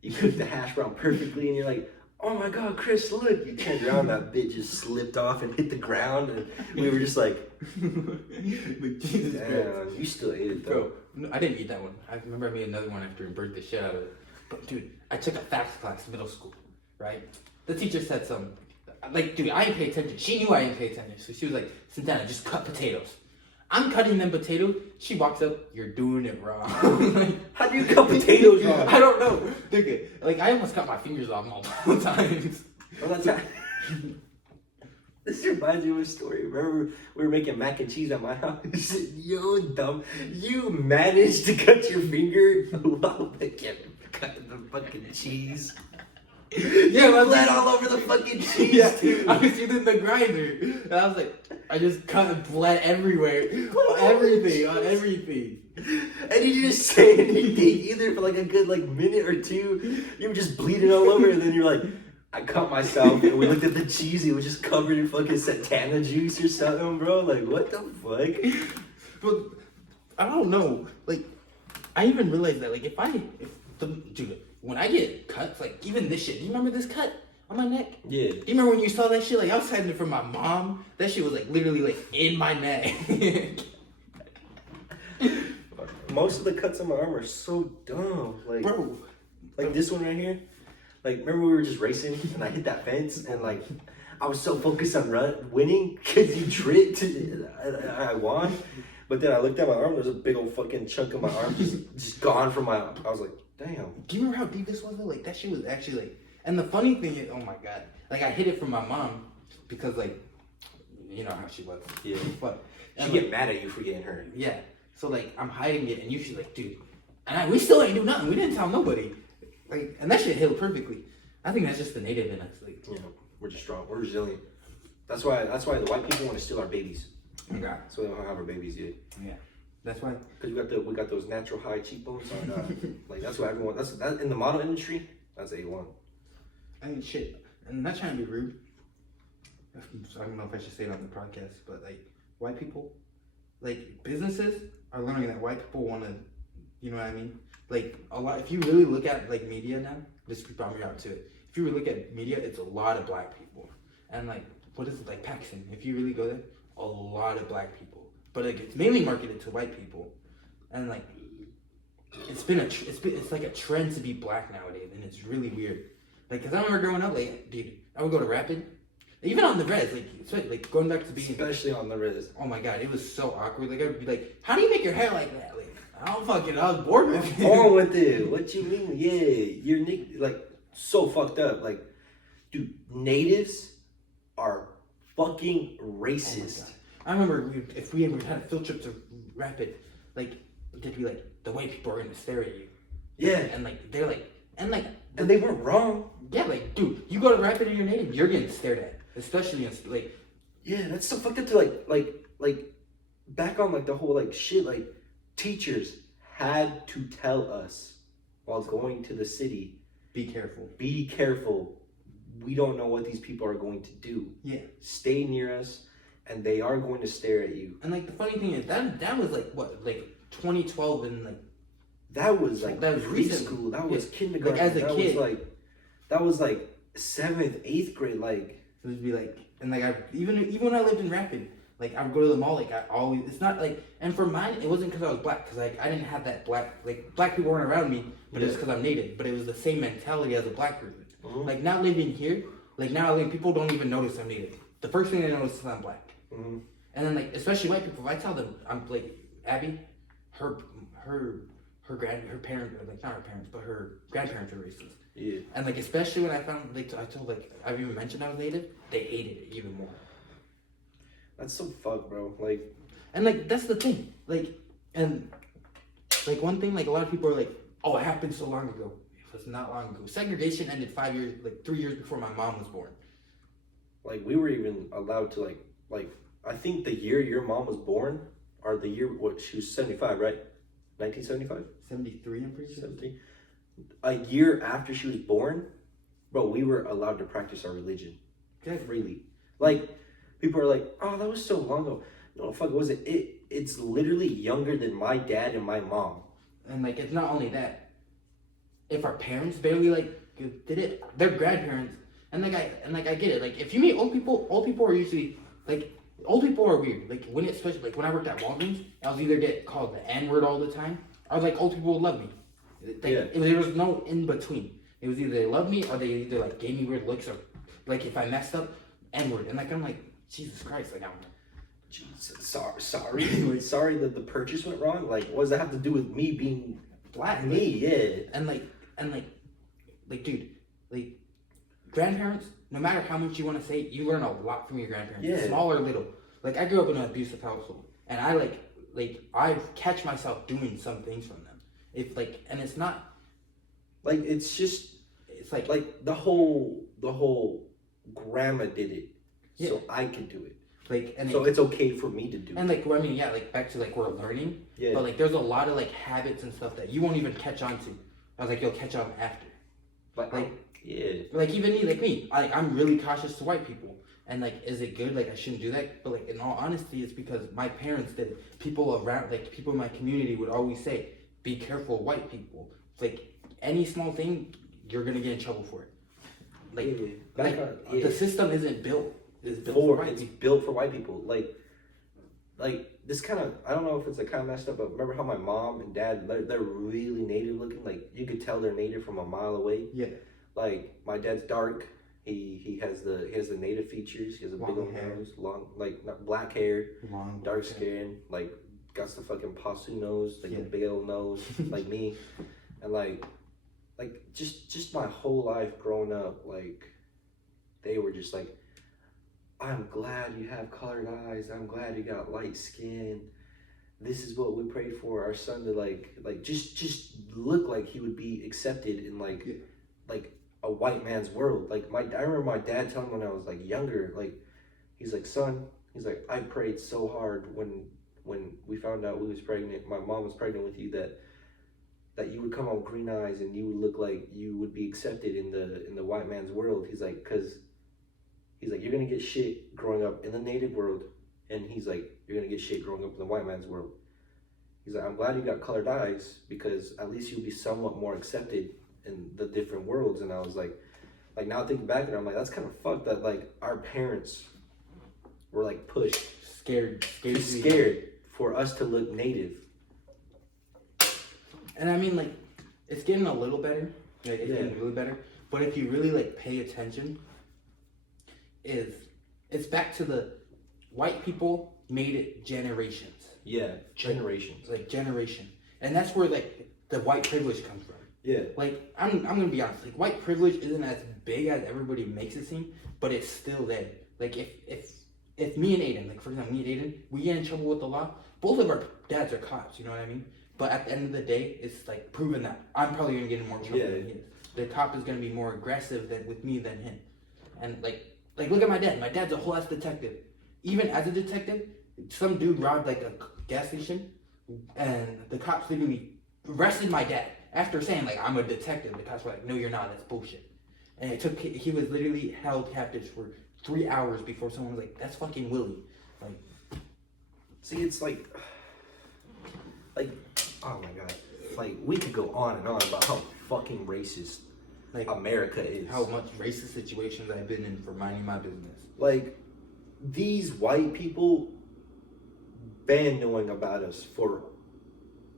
you cooked the hash brown perfectly. And you're like, oh my god, Chris, look. You turned around, that bit just slipped off and hit the ground. And we were just like, Like, Jesus Christ. damn, you still ate it, though. Bro, no, I didn't eat that one. I remember I made another one after and burnt the shit out of it. But dude, I took a facts class in middle school, right? The teacher said something. Like, dude, I didn't pay attention. She knew I didn't pay attention. So she was like, Santana, just cut potatoes. I'm cutting them potatoes. She walks up, you're doing it wrong. Like, How do you cut potatoes wrong? I don't know. Nigga, like, I almost cut my fingers off multiple times. Well, that's how... This reminds me of a story. Remember, we were making mac and cheese at my house? Yo, dumb. You managed to cut your finger while making cutting the fucking cheese. Yeah, You but bled all over the fucking cheese, Yeah, too. I was using the grinder. And I was like, I just cut and bled everywhere. On everything. And you didn't say anything either for like a good like minute or two. You were just bleeding all over, and then you're like, I cut myself, and we looked at the cheese, it was just covered in fucking Santana juice or something, bro. Like, what the fuck? But I don't know. Like, I even realized that, like, dude, when I get cuts, like, even this shit, do you remember this cut on my neck? Yeah. Do you remember when you saw that shit? Like, I was hiding it from my mom. That shit was, like, literally, like, in my neck. Most of the cuts on my arm are so dumb. Like, Bro. like this one right here. Like, remember we were just racing and I hit that fence and like I was so focused on winning because you tripped and I won. But then I looked at my arm. There's a big old fucking chunk of my arm just gone from my. I was like, damn. Do you remember how deep this was, though? Like, that shit was actually, like... And the funny thing is, oh, my God. Like, I hid it from my mom because, like, you know how she was. Yeah. But... She and, get like, mad at you for getting hurt. yeah. So, like, I'm hiding it, and you should, like, dude. And we still ain't do nothing. We didn't tell nobody. Like, and that shit healed perfectly. I think that's just the native in us. Like, Yeah, we're just strong. We're resilient. That's why the white people want to steal our babies. oh, God. That's why they don't have our babies yet. Yeah. That's why. Because we got those natural high cheekbones. Like that's why everyone. That in the model industry. That's A1. I mean, shit. And I'm not trying to be rude. I don't know if I should say it on the podcast, but, like, white people, like, businesses are learning that white people want to, you know what I mean? Like, a lot, if you really look at, like, media now, this brought me out to it. If you really look at media, it's a lot of black people. And, like, what is it, like, Pakistan? If you really go there, a lot of black people. But, like, it's mainly marketed to white people. And, like, it's like a trend to be black nowadays, and it's really weird. Like, cause I remember growing up, like, dude, I would go to Rapid, even on the res, like going back to being, Especially on the res. oh my God, it was so awkward. Like, I would be like, how do you make your hair like that? Like, I was bored with it. On with it. What you mean? Yeah, you're like so fucked up. Like, dude, natives are fucking racist. I remember if we had a field trip to Rapid, like, they'd be like, the white people are gonna stare at you. Yeah, And, like, they're like, and they weren't wrong. yeah, like, dude, you go to Rapid and you're native, you're getting stared at. Especially in, like, Yeah, that's so fucked up to like back on like the whole like shit. Like, teachers had to tell us while going to the city, be careful. be careful. We don't know what these people are going to do. Yeah. Stay near us, and they are going to stare at you. And, like, the funny thing is, that was, like, what, like, 2012 and, like, That was like that was recent. preschool. That was Yeah. kindergarten. Like, as a that kid. Was like 7th, 8th grade. Like, it would be like, and, like, even when I lived in Rapid, Like I would go to the mall, like I always. It's not like, and for mine, it wasn't because I was black, because like I didn't have that black people weren't around me, but it was because I'm native. But it was the same mentality as a black person. Mm-hmm. Like now living here, people don't even notice I'm native. The first thing they notice is I'm black. Mm-hmm. And then like especially white people, if I tell them I'm like Abby, her parents, like not her parents, but her grandparents are racist. Yeah. And like especially when I found I told I've even mentioned I was native, they hated it even more. That's so fucked, bro. Like, and like that's the thing. Like, and like one thing, like a lot of people are like, oh, it happened so long ago. It was not long ago. Segregation ended 3 years before my mom was born. Like we were even allowed to like I think the year your mom was born, or the year she was 75, right? 1975. 73, I'm pretty sure. 70. A year after she was born, bro, we were allowed to practice our religion freely. Like. People are like, oh, that was so long ago. No, fuck, was it? It's literally younger than my dad and my mom. And like, it's not only that. If our parents barely like did it, their grandparents, and I get it. Like, if you meet old people are usually like, old people are weird. Like especially like when I worked at Walgreens, I was either get called the N-word all the time, or like old people would love me. Like, there was no in between. It was either they loved me or they either like gave me weird looks, or like if I messed up, N-word, and like I'm like. Jesus Christ, like I'm sorry that the purchase went wrong. Like, what does that have to do with me being black? Me, yeah. And dude, like grandparents, no matter how much you want to say, you learn a lot from your grandparents. Yeah. Small or little. Like I grew up in an abusive household, and I catch myself doing some things from them. And it's not like it's like the whole grandma did it. Yeah. So I can do it. So it's okay for me to do. And like, I mean, yeah, like back to like we're learning. Yeah. But like, there's a lot of like habits and stuff that you won't even catch on to. I was like, you'll catch on after. But like, yeah. Like even me, I'm really cautious to white people. And like, is it good? Like I shouldn't do that. But like, in all honesty, it's because my parents did it. People around, like people in my community would always say, be careful, of white people. Like any small thing, you're gonna get in trouble for it. Like, the system isn't built. It's built for white people. Built for white people. Like this kind of, I don't know if it's like kind of messed up, but remember how my mom and dad, they're really native looking. Like you could tell they're native from a mile away. Yeah. Like my dad's dark. He has the native features. He has a big old nose, long, like not black hair, dark skin, like got the fucking pasu nose, like a big old nose, like me, and like just my whole life growing up, like they were just like, I'm glad you have colored eyes. I'm glad you got light skin. This is what we prayed for our son to like just look like he would be accepted in like a white man's world. Like I remember my dad telling me when I was like younger, like he's like, son, he's like, I prayed so hard when we found out we was pregnant, my mom was pregnant with you, that you would come out with green eyes and you would look like you would be accepted in the white man's world. He's like, cause he's like, you're gonna get shit growing up in the native world, and he's like, you're gonna get shit growing up in the white man's world. He's like, I'm glad you got colored eyes because at least you'll be somewhat more accepted in the different worlds. And I was like now thinking back, and I'm like, that's kind of fucked that like our parents were like pushed, scared for us to look native. And I mean, like, it's getting a little better. Like, it's getting really better. But if you really like pay attention, it's back to the white people made it generations. Yeah, generations. Like generation, and that's where like the white privilege comes from. Yeah. Like I'm gonna be honest. Like white privilege isn't as big as everybody makes it seem, but it's still there. Like if me and Aiden, like for example, me and Aiden, we get in trouble with the law. Both of our dads are cops. You know what I mean? But at the end of the day, it's like proven that I'm probably gonna get in more trouble than he is. The cop is gonna be more aggressive with me than him. And like look at my dad. My dad's a whole ass detective. Even as a detective, some dude robbed like a gas station, and the cops literally arrested my dad after saying like, I'm a detective. The cops were like, no, you're not. That's bullshit. And he was literally held captive for 3 hours before someone was like, that's fucking Willie. Like, see, it's like, oh my god, like we could go on and on about how fucking racist like America is. How much racist situations I've been in for minding my business. Like these white people been knowing about us for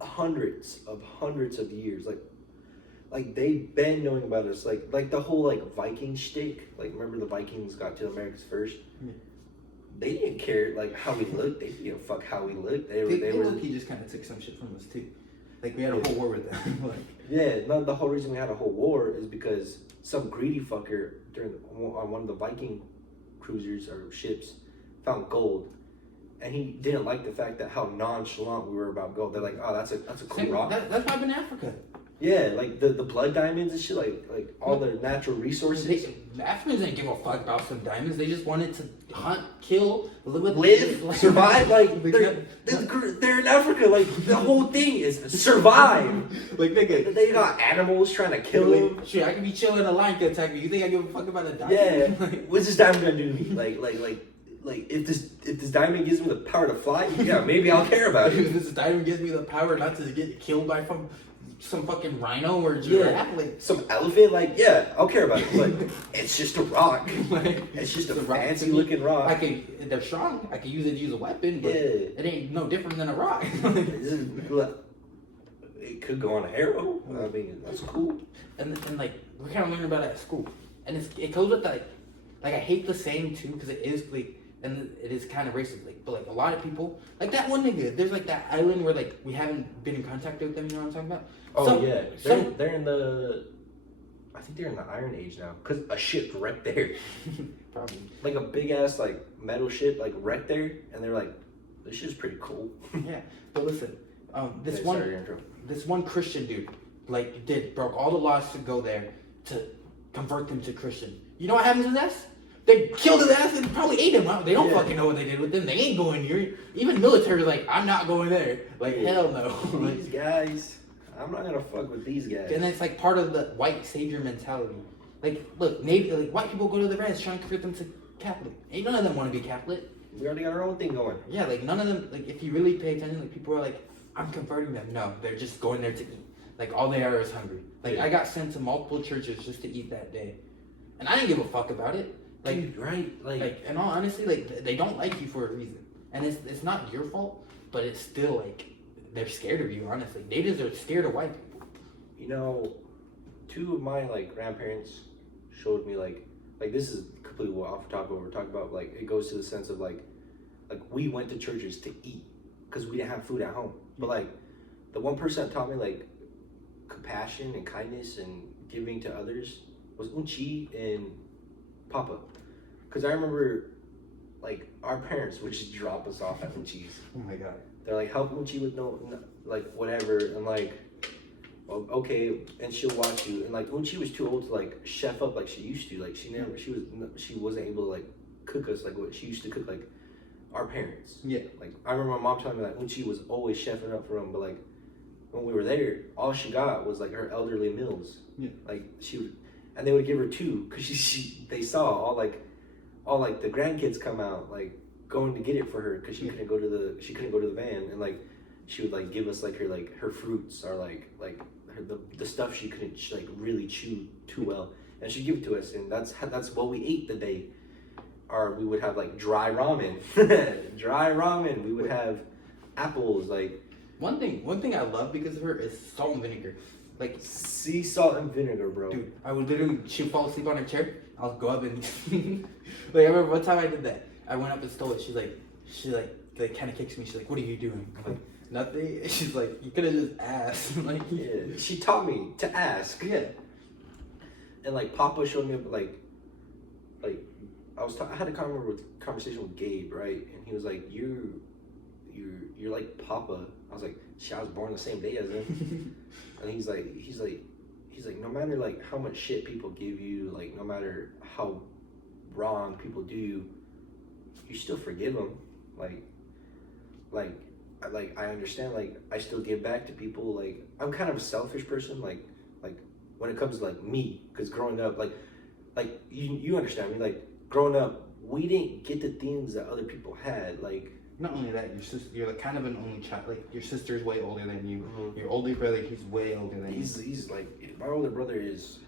hundreds of years. Like they've been knowing about us. Like the whole like Viking shtick. Like remember the Vikings got to Americas first. Yeah. They didn't care like how we looked. They didn't give a fuck how we looked. They were. He just kind of took some shit from us too. Like we had a whole war with them. Like Yeah, no. The whole reason we had a whole war is because some greedy fucker on one of the Viking cruisers or ships found gold, and he didn't like the fact that how nonchalant we were about gold. They're like, oh, that's a cool rock. That's why I've been in Africa. Yeah, like the blood diamonds and shit, like all the natural resources. The Africans didn't give a fuck about some diamonds. They just wanted to hunt, kill, live, survive. Like they're in Africa. Like the whole thing is survive. Like nigga, They got animals trying to kill them. Shit, I could be chilling, a lion could attack me. You think I give a fuck about a diamond? Yeah. What's this diamond gonna do to me? Like if this diamond gives me the power to fly, yeah, maybe I'll care about it. If this diamond gives me the power not to get killed by some fucking rhino or giraffe, like some elephant, like yeah, I'll care about it. But it's just a rock. like, It's just a rock fancy to me. looking rock. They're strong. I can use it to use a weapon, but Yeah. it ain't no different than a rock. It could go on a arrow. I mean, that's cool. and like we're kind of learning about it at school, and it goes with like I hate the saying too because it is like. And it is kind of racist, like, but like a lot of people, like that one nigga, there's like that island where like we haven't been in contact with them. You know what I'm talking about? Oh yeah, they're in the. I think they're in the Iron Age now, cause a ship wrecked there. Probably. Like a big ass like metal ship like wrecked there, and they're like, this shit's pretty cool. Yeah, but listen, this Okay, one sorry, intro. this one Christian dude like broke all the laws to go there to convert them to Christian. You know what happens with us? They killed his ass and probably ate him. They don't fucking know what they did with him. They ain't going here. Even military's like, I'm not going there. Like, hell no. These guys, I'm not gonna fuck with these guys. And it's like part of the white savior mentality. Like, look, maybe like white people go to the res trying to convert them to Catholic. Ain't none of them want to be Catholic. We already got our own thing going. Yeah, like none of them. Like, if you really pay attention, like people are like, I'm converting them. No, they're just going there to eat. Like all they are is hungry. Like I got sent to multiple churches just to eat that day, and I didn't give a fuck about it. Like, dude, right? Like, in all honesty, like they don't like you for a reason, and it's not your fault, but it's still like they're scared of you. Honestly, they just are scared of white people. You know, two of my like grandparents showed me like this is completely off the top of what we're talking about. Like it goes to the sense of like we went to churches to eat because we didn't have food at home. But like the one person that taught me like compassion and kindness and giving to others was Unchi and Papa. Because I remember, like, our parents would just drop us off at Unchi's. Oh my god. They're like, help Unchi with no, like, whatever. And, like, well, okay. And she'll watch you. And, like, Unchi was too old to, like, chef up like she used to. Like, she wasn't able to, like, cook us like what she used to cook, like, our parents. Yeah. Like, I remember my mom telling me that Unchi was always chefing up for them. But, like, when we were there, all she got was, like, her elderly meals. Yeah. Like, and they would give her two because they saw all the grandkids come out like going to get it for her because she couldn't go to the van, and like she would like give us like her fruits or like the stuff she couldn't like really chew too well, and she'd give it to us, and that's what we ate the day. Or we would have like dry ramen. We would have apples. Like one thing I love because of her is salt and vinegar. Like sea salt and vinegar, bro. Dude, I would literally, she'd fall asleep on her chair. I'll go up and like I remember one time I did that. I went up and stole it. She kind of kicks me. She's like, "What are you doing?" I'm like, "Nothing." She's like, "You could have just asked." Like, yeah, she taught me to ask. Yeah. And like Papa showed me like I had a conversation with Gabe, right? And he was like, "You're like Papa." I was like, "Shit, I was born the same day as him." And he's like, no matter like how much shit people give you, like no matter how wrong people do you still forgive them. Like I understand. Like I still give back to people. Like I'm kind of a selfish person. Like when it comes to like me, because growing up, like you understand me. Like growing up, we didn't get the things that other people had. Like. Not only that, you're like kind of an only child. Like your sister's way older than you. Mm-hmm. Your older brother, he's way older than you. He's like my older brother is.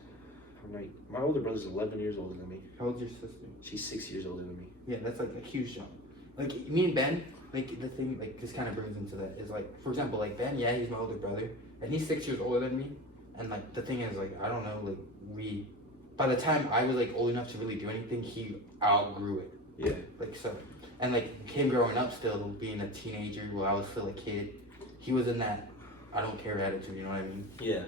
My older brother's 11 years older than me. How old's your sister? She's 6 years older than me. Yeah, that's like a huge jump. Like me and Ben, like the thing, like this kind of brings into that is like, for example, like Ben, yeah, he's my older brother, and he's 6 years older than me, and like the thing is, like, I don't know, like by the time I was like old enough to really do anything, he outgrew it. Yeah. Like so, and like him growing up still, being a teenager while I was still a kid, he was in that I don't care attitude. You know what I mean? Yeah.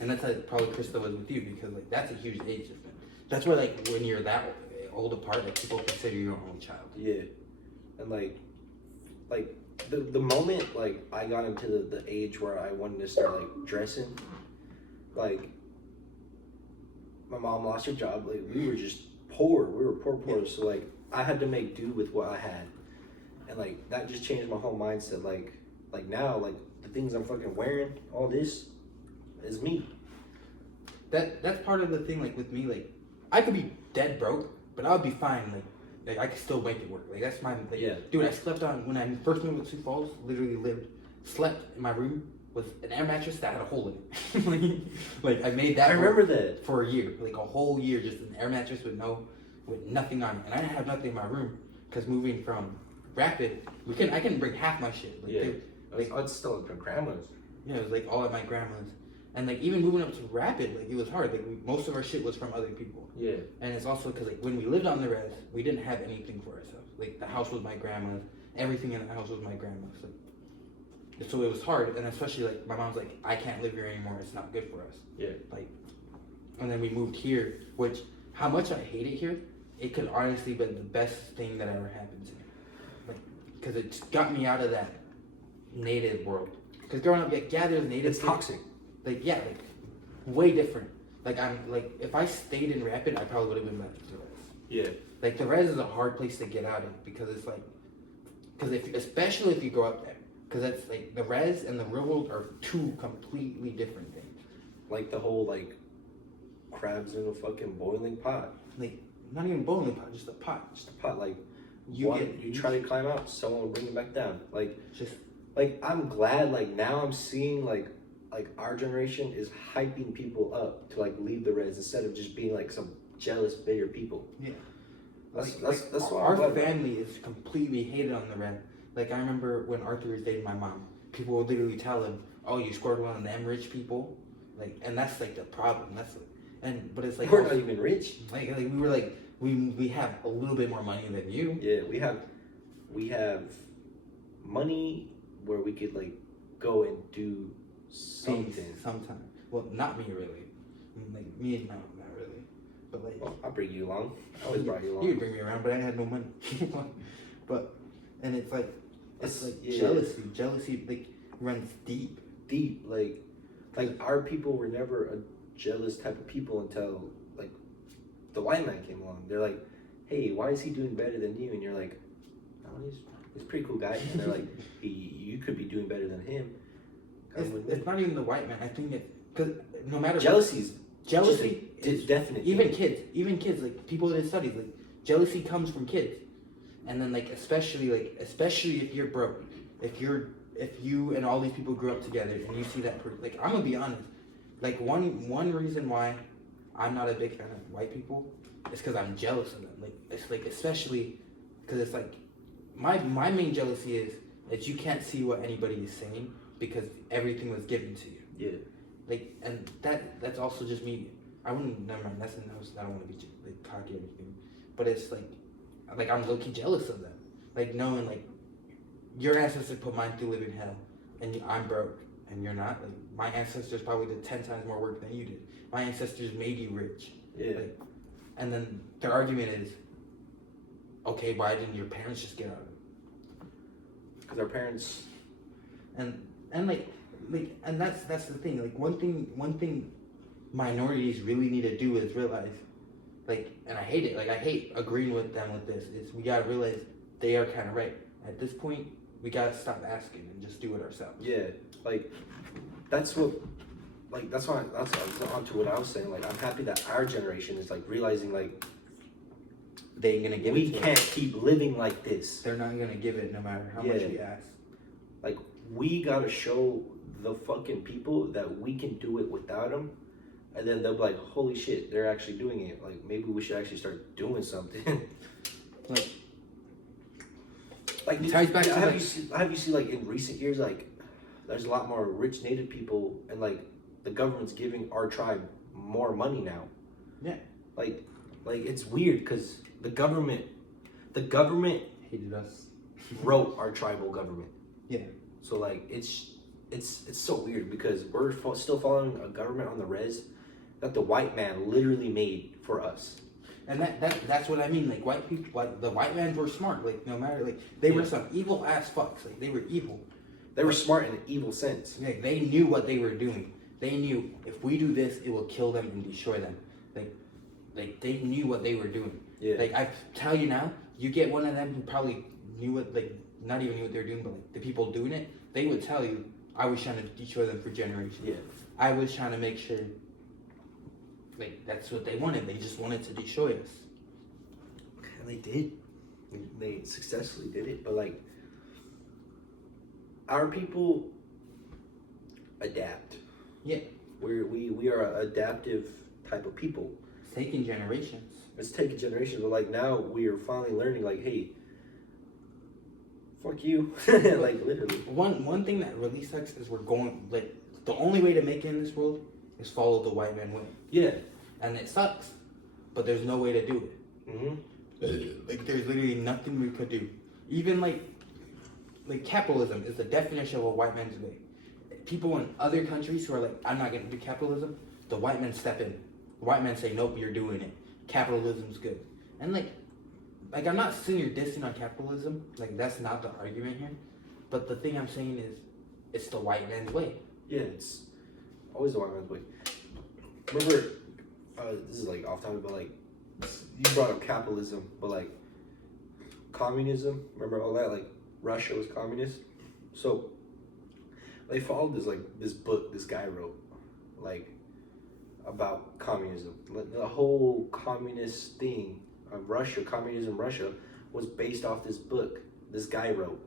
And that's like probably Krista was with you because like that's a huge age difference. That's where like when you're that old apart, like people consider you your own child. Yeah. And like the moment like I got into the age where I wanted to start like dressing, like my mom lost her job. Like we were just poor. We were poor. Yeah. So like I had to make do with what I had, and like that just changed my whole mindset. Like now, like the things I'm fucking wearing, all this is me. That's part of the thing. Like with me, like I could be dead broke, but I would be fine. Like I could still make it work. Like that's my like, Yeah. Dude, I slept on when I first moved to Sioux Falls. Literally slept in my room with an air mattress that had a hole in it. like I made that. I remember that for a year, like a whole year, just an air mattress with nothing on it, and I didn't have nothing in my room because moving from Rapid, I can bring half my shit. Like, yeah. I'd still at my grandma's. Yeah, it was like all at my grandma's, and like even moving up to Rapid, like it was hard. Like most of our shit was from other people. Yeah. And it's also because like when we lived on the res, we didn't have anything for ourselves. Like the house was my grandma's, everything in the house was my grandma's. So it was hard, and especially like my mom's like, I can't live here anymore. It's not good for us. Yeah. Like, and then we moved here, which how much I hate it here, it could honestly be the best thing that ever happened to me. Like, because it got me out of that native world. Because growing up, yeah, there's native. It's toxic. Like yeah, like way different. Like I'm like if I stayed in Rapid, I probably would have been back to the res. Yeah. Like the res is a hard place to get out of because it's like, especially if you grow up there, because that's like the res and the real world are two completely different things. Like the whole like crabs in a fucking boiling pot. Like not even boiling pot, just a pot. Just a pot. Like You try to climb out, someone will bring you back down. Like just like I'm glad like now I'm seeing like our generation is hyping people up to like leave the res instead of just being like some jealous bitter people. Yeah. That's why our I'm glad. family is completely hated on the res. Like I remember when Arthur was dating my mom, people would literally tell him, "Oh, you scored one of them rich people," like, and that's like the problem. But it's like we're not even rich. Like we were like we have a little bit more money than you. Yeah, we have money where we could like go and do something. Sometimes. Well, not me really. Like me, not really. But like, Well, I'll bring you along. I always brought you along. you would bring me around, but I had no money. But and it's like yeah. Jealousy like runs deep. Like our people were never a jealous type of people until like the white man came along. They're like, hey, why is he doing better than you? And you're like, oh, he's a pretty cool guy. And they're like, you could be doing better than him. It's not even the white man. I think because no matter jealousy is definite. Even kids like people that studies like jealousy comes from kids, and then like especially if you're broke, if you and all these people grew up together and you see that like I'm gonna be honest, like one reason why I'm not a big fan of white people is because I'm jealous of them. Like it's like especially because it's like my main jealousy is that you can't see what anybody is saying because everything was given to you. Yeah. Like, and that's also just me. I wouldn't, never mind, I don't want to be like cocky or anything. But it's like I'm low-key jealous of them. Like knowing like, your ancestors put mine through living hell and I'm broke and you're not. Like my ancestors probably did 10 times more work than you did. My ancestors made you rich. Yeah. Like, and then their argument is, okay, why didn't your parents just get out of it? Because our parents... And that's the thing. Like one thing minorities really need to do is realize, like, and I hate it. Like I hate agreeing with them with this. Is we gotta realize they are kind of right. At this point, we gotta stop asking and just do it ourselves. Yeah, like that's why that's onto what I was saying. Like I'm happy that our generation is like realizing like they ain't gonna give it. We can't keep living like this. They're not gonna give it no matter how much we ask. Like we gotta show the fucking people that we can do it without them, and then they'll be like, holy shit, they're actually doing it. Like maybe we should actually start doing something. Like Like it ties back to have you seen like in recent years, like there's a lot more rich Native people, and like the government's giving our tribe more money now. Yeah. Like it's weird because the government hated us. wrote our tribal government. Yeah. So like it's so weird because we're still following a government on the res that the white man literally made for us. And that's what I mean. Like white people, like the white men were smart. Like no matter, like they were some evil ass fucks. Like they were evil. They were smart in an evil sense. Like they knew what they were doing. They knew if we do this, it will kill them and destroy them. Like they knew what they were doing. Yeah. Like I tell you now, you get one of them who probably knew what, like not even knew what they were doing, but like the people doing it, they would tell you, I was trying to destroy them for generations. Yeah. I was trying to make sure. Like that's what they wanted. They just wanted to destroy us. And they did. They successfully did it. But like our people adapt. Yeah. We are an adaptive type of people. It's taking generations. It's taking generations, but like now we are finally learning like, hey, fuck you. Like literally. One thing that really sucks is we're going like the only way to make it in this world is follow the white man way. Yeah. And it sucks, but there's no way to do it. Mm-hmm. Like there's literally nothing we could do. Even like capitalism is the definition of a white man's way. People in other countries who are like, I'm not gonna do capitalism, the white men step in. The white men say, nope, you're doing it. Capitalism's good. And like I'm not sitting here dissing on capitalism. Like that's not the argument here. But the thing I'm saying is, it's the white man's way. Yeah, it's always the white man's way. Remember, this is like off topic, but like you brought up capitalism, but like communism. Remember all that? Like Russia was communist, so they followed this book this guy wrote, like about communism. The whole communist thing of Russia, communism Russia, was based off this book this guy wrote,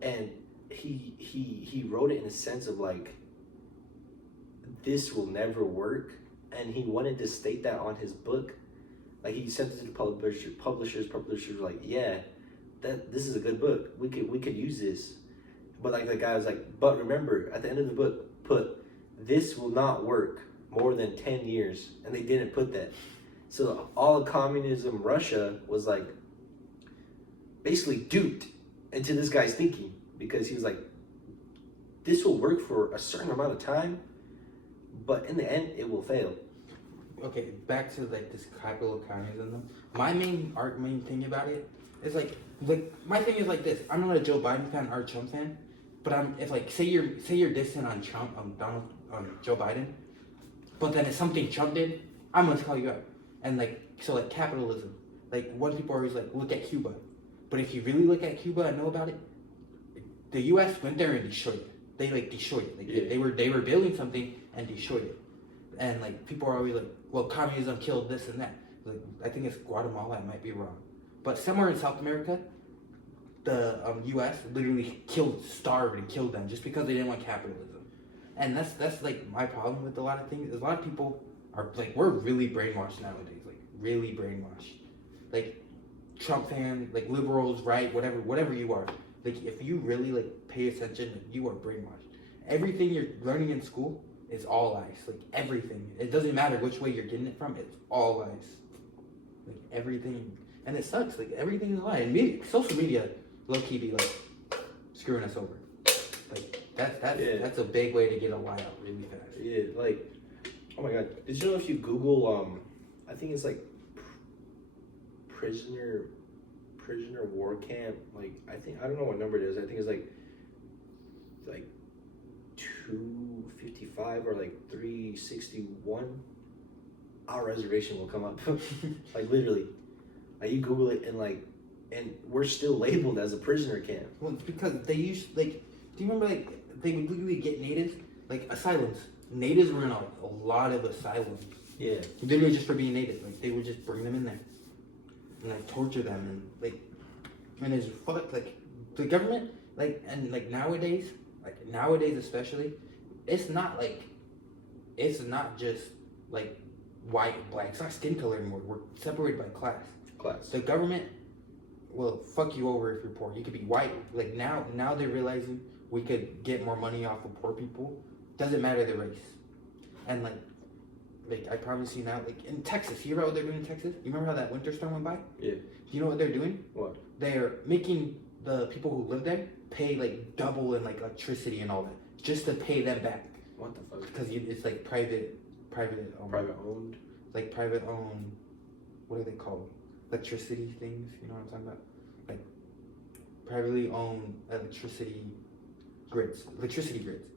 and he wrote it in a sense of like, this will never work, and he wanted to state that on his book. Like he sent it to the publishers were like, yeah, this is a good book, we could use this. But like the guy was like, but remember at the end of the book, put this will not work more than 10 years, and they didn't put that. So all of communism Russia was like basically duped into this guy's thinking, because he was like, this will work for a certain amount of time, but in the end it will fail. Okay, back to like this capital communism. My main thing about it is like my thing is like this. I'm not a Joe Biden fan or a Trump fan, but if like say you're dissing on Trump, Joe Biden, but then it's something Trump did, I'm gonna call you out. And like so like capitalism, like when people are always like, look at Cuba, but if you really look at Cuba and know about it, the U.S. went there and destroyed it. They like destroyed it. Like Yeah. they were building something and destroyed it. And like people are always like, well, communism killed this and that. Like I think it's Guatemala. I might be wrong, but somewhere in South America, the U.S. literally starved and killed them just because they didn't want capitalism. And that's like my problem with a lot of things. Is a lot of people are like, we're really brainwashed nowadays. Like really brainwashed. Like Trump fan, like liberals, right? Whatever you are. Like if you really like pay attention, like, you are brainwashed. Everything you're learning in school is all lies. Like everything. It doesn't matter which way you're getting it from. It's all lies. Like everything, and it sucks. Like everything is a lie. And social media, low key, be like screwing us over. Like that's a big way to get a lie out really fast. Yeah, like, oh my god, did you know if you Google I think it's like prisoner war camp, like I don't know what number it is. I think it's like 255 or like 361, our reservation will come up. Like literally, like you Google it and we're still labeled as a prisoner camp. Well, it's because they used like, do you remember like they would literally get natives, like asylums. Natives were in a lot of asylums. Yeah. Literally just for being native. Like they would just bring them in there and like torture them and like, and it's fucked. Like the government, like, and like nowadays especially, it's not just like white, black. It's not skin color anymore. We're separated by class. Class. The government, well, fuck you over if you're poor. You could be white. Like now they're realizing we could get more money off of poor people. Doesn't matter the race. And like I probably see now, like in Texas. You remember what they're doing in Texas? You remember how that winter storm went by? Yeah. Do you know what they're doing? What? They're making the people who live there pay like double in like electricity and all that, just to pay them back. What the fuck? Because it's like private owned. Like private owned. What are they called? Electricity things. You know what I'm talking about? Like privately owned electricity grids.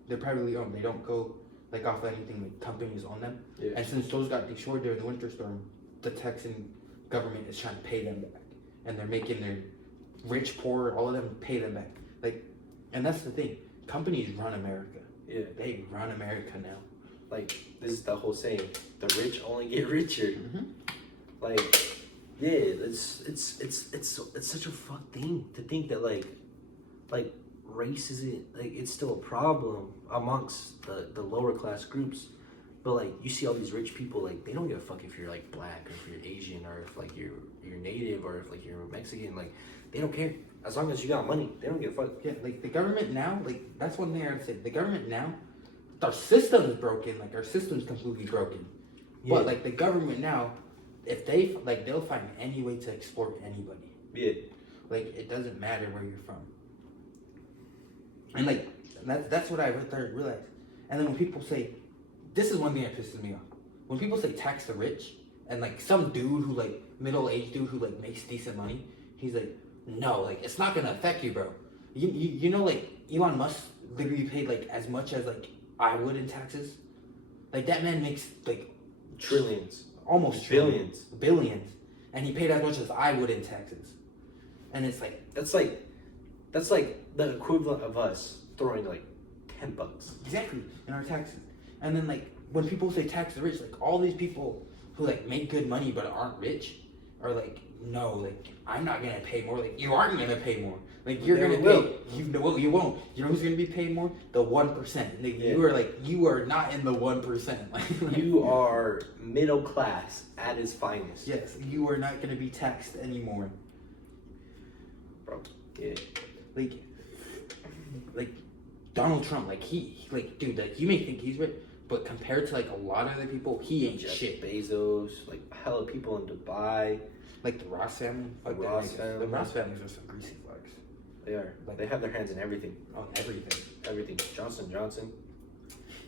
They're privately owned. They don't go like off anything. Like companies own them. Yeah. And since those got destroyed during the winter storm, the Texan government is trying to pay them back, and they're making their rich, poor, all of them pay them back. Like, and that's the thing. Companies run America. Yeah. They run America now. Like, this is the whole saying: the rich only get richer. Mm-hmm. Like, yeah, it's such a fucked thing to think that like race isn't like it's still a problem amongst the lower class groups. But like you see all these rich people, like they don't give a fuck if you're like black or if you're Asian or if like you're native or if like you're Mexican. Like they don't care as long as you got money. They don't give a fuck. Yeah, like the government now, like that's one thing I would say. The government now, our system is broken. Like our system's completely broken. Yeah. But like the government now, if they like, they'll find any way to exploit anybody. Yeah. Like it doesn't matter where you're from. And like that's what I realized. And then when people say, this is one thing that pisses me off. When people say tax the rich, and like some dude who like middle-aged dude who like makes decent money, he's like, no, like it's not gonna affect you, bro. You know, like Elon Musk literally paid like as much as like I would in taxes. Like that man makes like Trillions, almost billions, and he paid as much as I would in taxes. And it's like that's like the equivalent of us throwing like $10. exactly in our taxes. And then like when people say tax the rich, like all these people who like make good money but aren't rich are like, no, like I'm not gonna pay more. Like you aren't gonna pay more. Like you're gonna pay. You won't. You know who's gonna be paid more? The 1%. Like, yeah. You are not in the 1%. Like you are middle class at its finest. Yes, you are not gonna be taxed anymore, bro. Yeah. Like Donald Trump, like he like dude, like you may think he's rich, but compared to like a lot of other people, he ain't Jeff shit. Bezos, like hella people in Dubai, like the Ross family. The Ross families are some greasy fucks. They are. Like, they have their hands in everything. On everything. Everything. Johnson,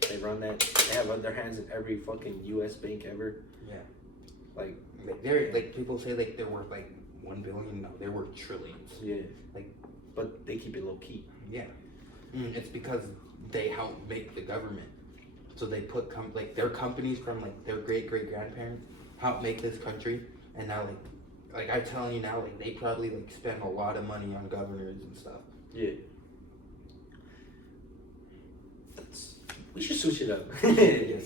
they run that. They have their hands in every fucking U.S. bank ever. Yeah. Like they're like people say like they're worth like 1 billion. No, they're worth trillions. Yeah. Like, but they keep it low key. Yeah. It's because they help make the government. So they put like their companies from like their great grandparents help make this country, and now like I'm telling you now, like they probably like spend a lot of money on governors and stuff. Yeah. We should switch it up. Yeah.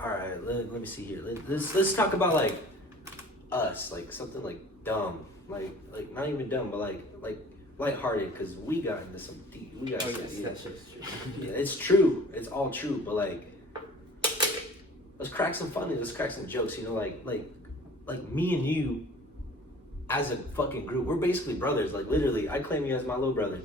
All right. Let me see here. Let's talk about like us, like something like dumb, like not even dumb, but like lighthearted, because we got into some deep. We got. That's true. Yeah, it's true. It's all true. But like, let's crack some funny. Let's crack some jokes. You know, like me and you, as a fucking group, we're basically brothers. Like literally, I claim you as my little brother.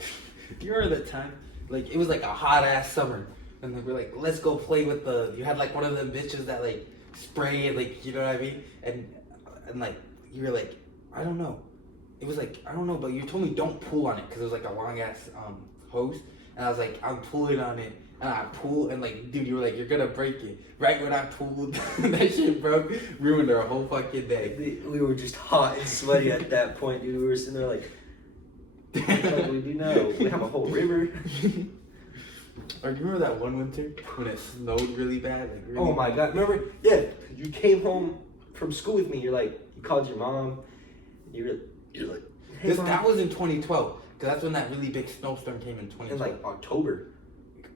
Do you remember that time? Like it was like a hot ass summer, and then we're like, let's go play with the. You had like one of them bitches that like spray, like you know what I mean, and like you were like, I don't know. It was like, I don't know, but you told me don't pull on it because it was like a long ass hose. And I was like, I'm pulling on it. And I pulled, and like, dude, you were like, you're gonna break it. Right when I pulled, that shit broke, ruined our whole fucking day. We were just hot and sweaty at that point, dude. We were sitting there like, what we do now? We have a whole river. Or do you remember that one winter when it snowed really bad? Like, really oh my god, remember? Yeah, you came home from school with me. You're like, you called your mom. You're like, hey, that was in 2012, because that's when that really big snowstorm came in 2012. In like October.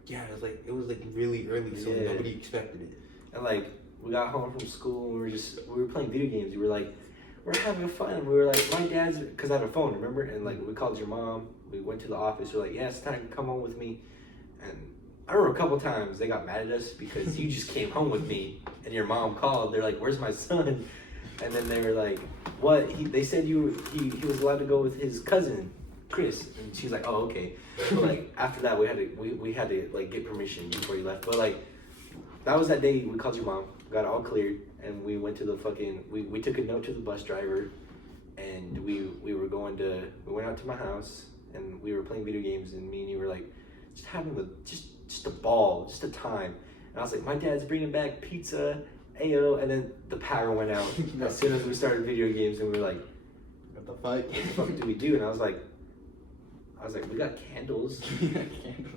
Yeah, it was like really early, so nobody expected it. And like we got home from school, and we were playing video games. We were like, we're having fun. And we were like, my dad's, because I had a phone, remember? And like we called your mom. We went to the office. We're like, yeah, it's time to come home with me. And I remember a couple times they got mad at us because you just came home with me, and your mom called. They're like, where's my son? And then they were like, what? They said he was allowed to go with his cousin, Chris. And she's like, oh, okay. But like after that, we had to like get permission before you left. But like that was that day we called your mom, got it all cleared, and we went to the fucking. We took a note to the bus driver, and we went out to my house, and we were playing video games, and me and you were like just having just a ball, just a time. And I was like, my dad's bringing back pizza. Ayo, and then the power went out as soon as we started video games, and we were like, What the fuck? what the fuck do we do? And I was like, we got candles.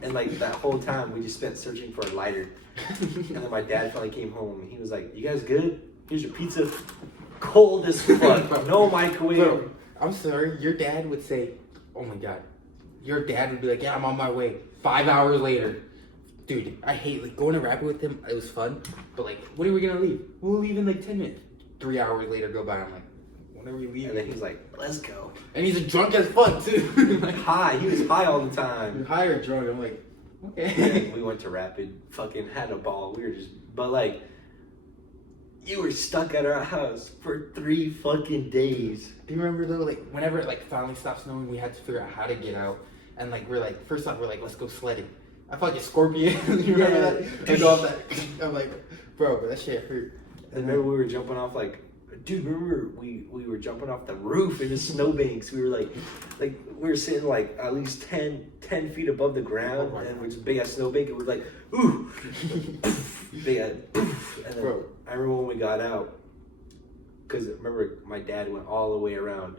And like that whole time we just spent searching for a lighter. And then my dad finally came home and he was like, you guys good? Here's your pizza. Cold as fuck. No microwave. Bro, I'm sorry, your dad would say, oh my god. Your dad would be like, yeah, I'm on my way. 5 hours later. Dude, I hate like going to Rapid with him. It was fun, but like, when are we gonna leave? We'll leave in like 10 minutes. 3 hours later go by. I'm like, when are we leaving? And then he's like, let's go. And he's drunk as fuck too. Like high. He was high all the time. High or drunk? I'm like, okay. And we went to Rapid. Fucking had a ball. We were just, but like, you were stuck at our house for 3 fucking days. Do you remember though? Like whenever it like finally stopped snowing, we had to figure out how to get out. And like we're like, first off, we're like, let's go sledding. I felt like a scorpion. You remember that? I go off that. I'm like, bro, that shit hurt. And remember we were jumping off like, dude, remember we were jumping off the roof in the snowbanks. We were like we were sitting like at least 10 feet above the ground, and we're just big ass snowbank, and we're like, ooh, big ass, and then Bro. I remember when we got out, because remember my dad went all the way around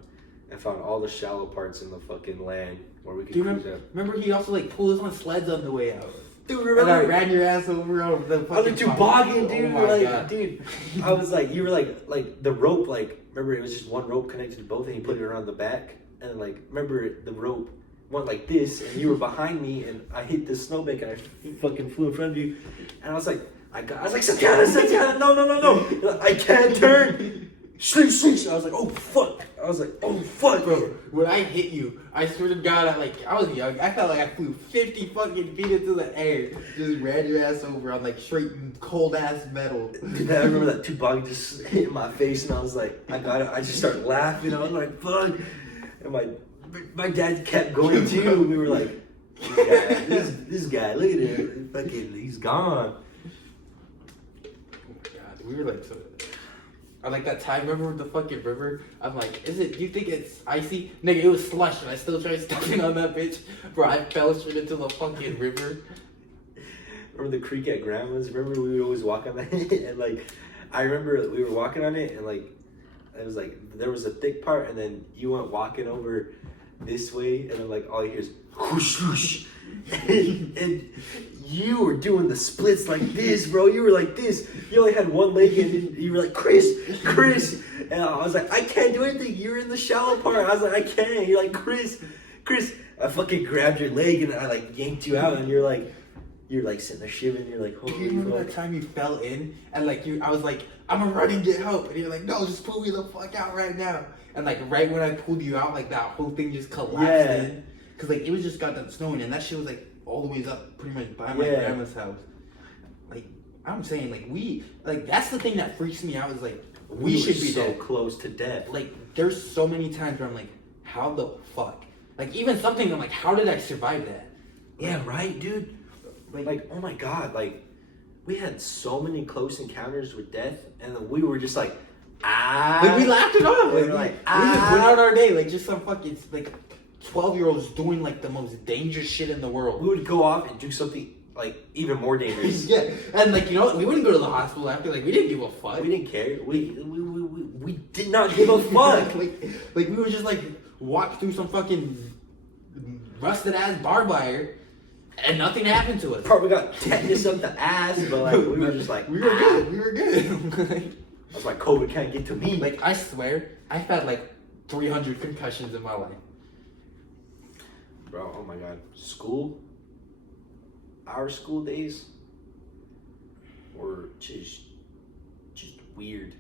and found all the shallow parts in the fucking land where we could Do you cruise out. remember he also like pulled us on sleds on the way out? Dude, And I remember? ran your ass over on the On the fucking toboggan, dude. Oh my like, God. dude, I was like, you were like the rope, like, remember it was just one rope connected to both, and you put it around the back, and like, remember the rope went like this, and you were behind me, and I hit the snowbank, and I fucking flew in front of you, and I was like, Santana, no, I can't turn. Sheesh. I was like, oh fuck. Bro, when I hit you, I swear to God, I was young. I felt like I flew 50 fucking feet into the air. Just ran your ass over on like straight cold ass metal. Dude, I remember that toboggan just hit my face, and I was like, I got it. I just started laughing. I was like, fuck. And my dad kept going too. We were like, this guy, look at him. Fucking, he's gone. Oh my God, we were like so. I like that time, remember with the fucking river? I'm like, you think it's icy? Nigga, it was slush, and I still tried stepping on that bitch. Bro, I fell straight into the fucking river. Remember the creek at Grandma's? Remember we would always walk on that? And like, I remember we were walking on it, and like, it was like, there was a thick part, and then you went walking over this way, and then like, all you hear is whoosh, whoosh. And you were doing the splits like this, bro. You were like this. You only had one leg, and you were like, Chris. And I was like, I can't do anything. You're in the shallow part. I was like, I can't. You're like, Chris. I fucking grabbed your leg, and I like yanked you out, and you're like sitting there shivering. You're like, holy Do you remember fuck. that time you fell in, and like I was like, I'm gonna run and get help, and you're like, no, just pull me the fuck out right now. And like right when I pulled you out, like that whole thing just collapsed in. Cause like it was just got done snowing, and that shit was like all the way up pretty much by my grandma's house. Like I'm saying, like that's the thing that freaks me out is like we should be so dead. close to death. Like there's so many times where I'm like, how the fuck? Like even something I'm like, how did I survive that? Yeah, right, dude. Like oh my God, like we had so many close encounters with death, and then we were just like, Like we laughed it off. We Like, were like, we just went out our day like just some fucking like 12-year-olds doing like the most dangerous shit in the world. we would go off and do something like even more dangerous. Yeah, and like you know what? We wouldn't go to the hospital after. Like we didn't give a fuck. We didn't care. We did not give a fuck. like we would just like walk through some fucking rusted ass barbed wire, and nothing happened to us. Probably got tetanus up the ass, but like we were just like we were good. We were good. That's why COVID can't get to me. Like I swear, I've had like 300 concussions in my life. Bro, oh my God, our school days were just weird.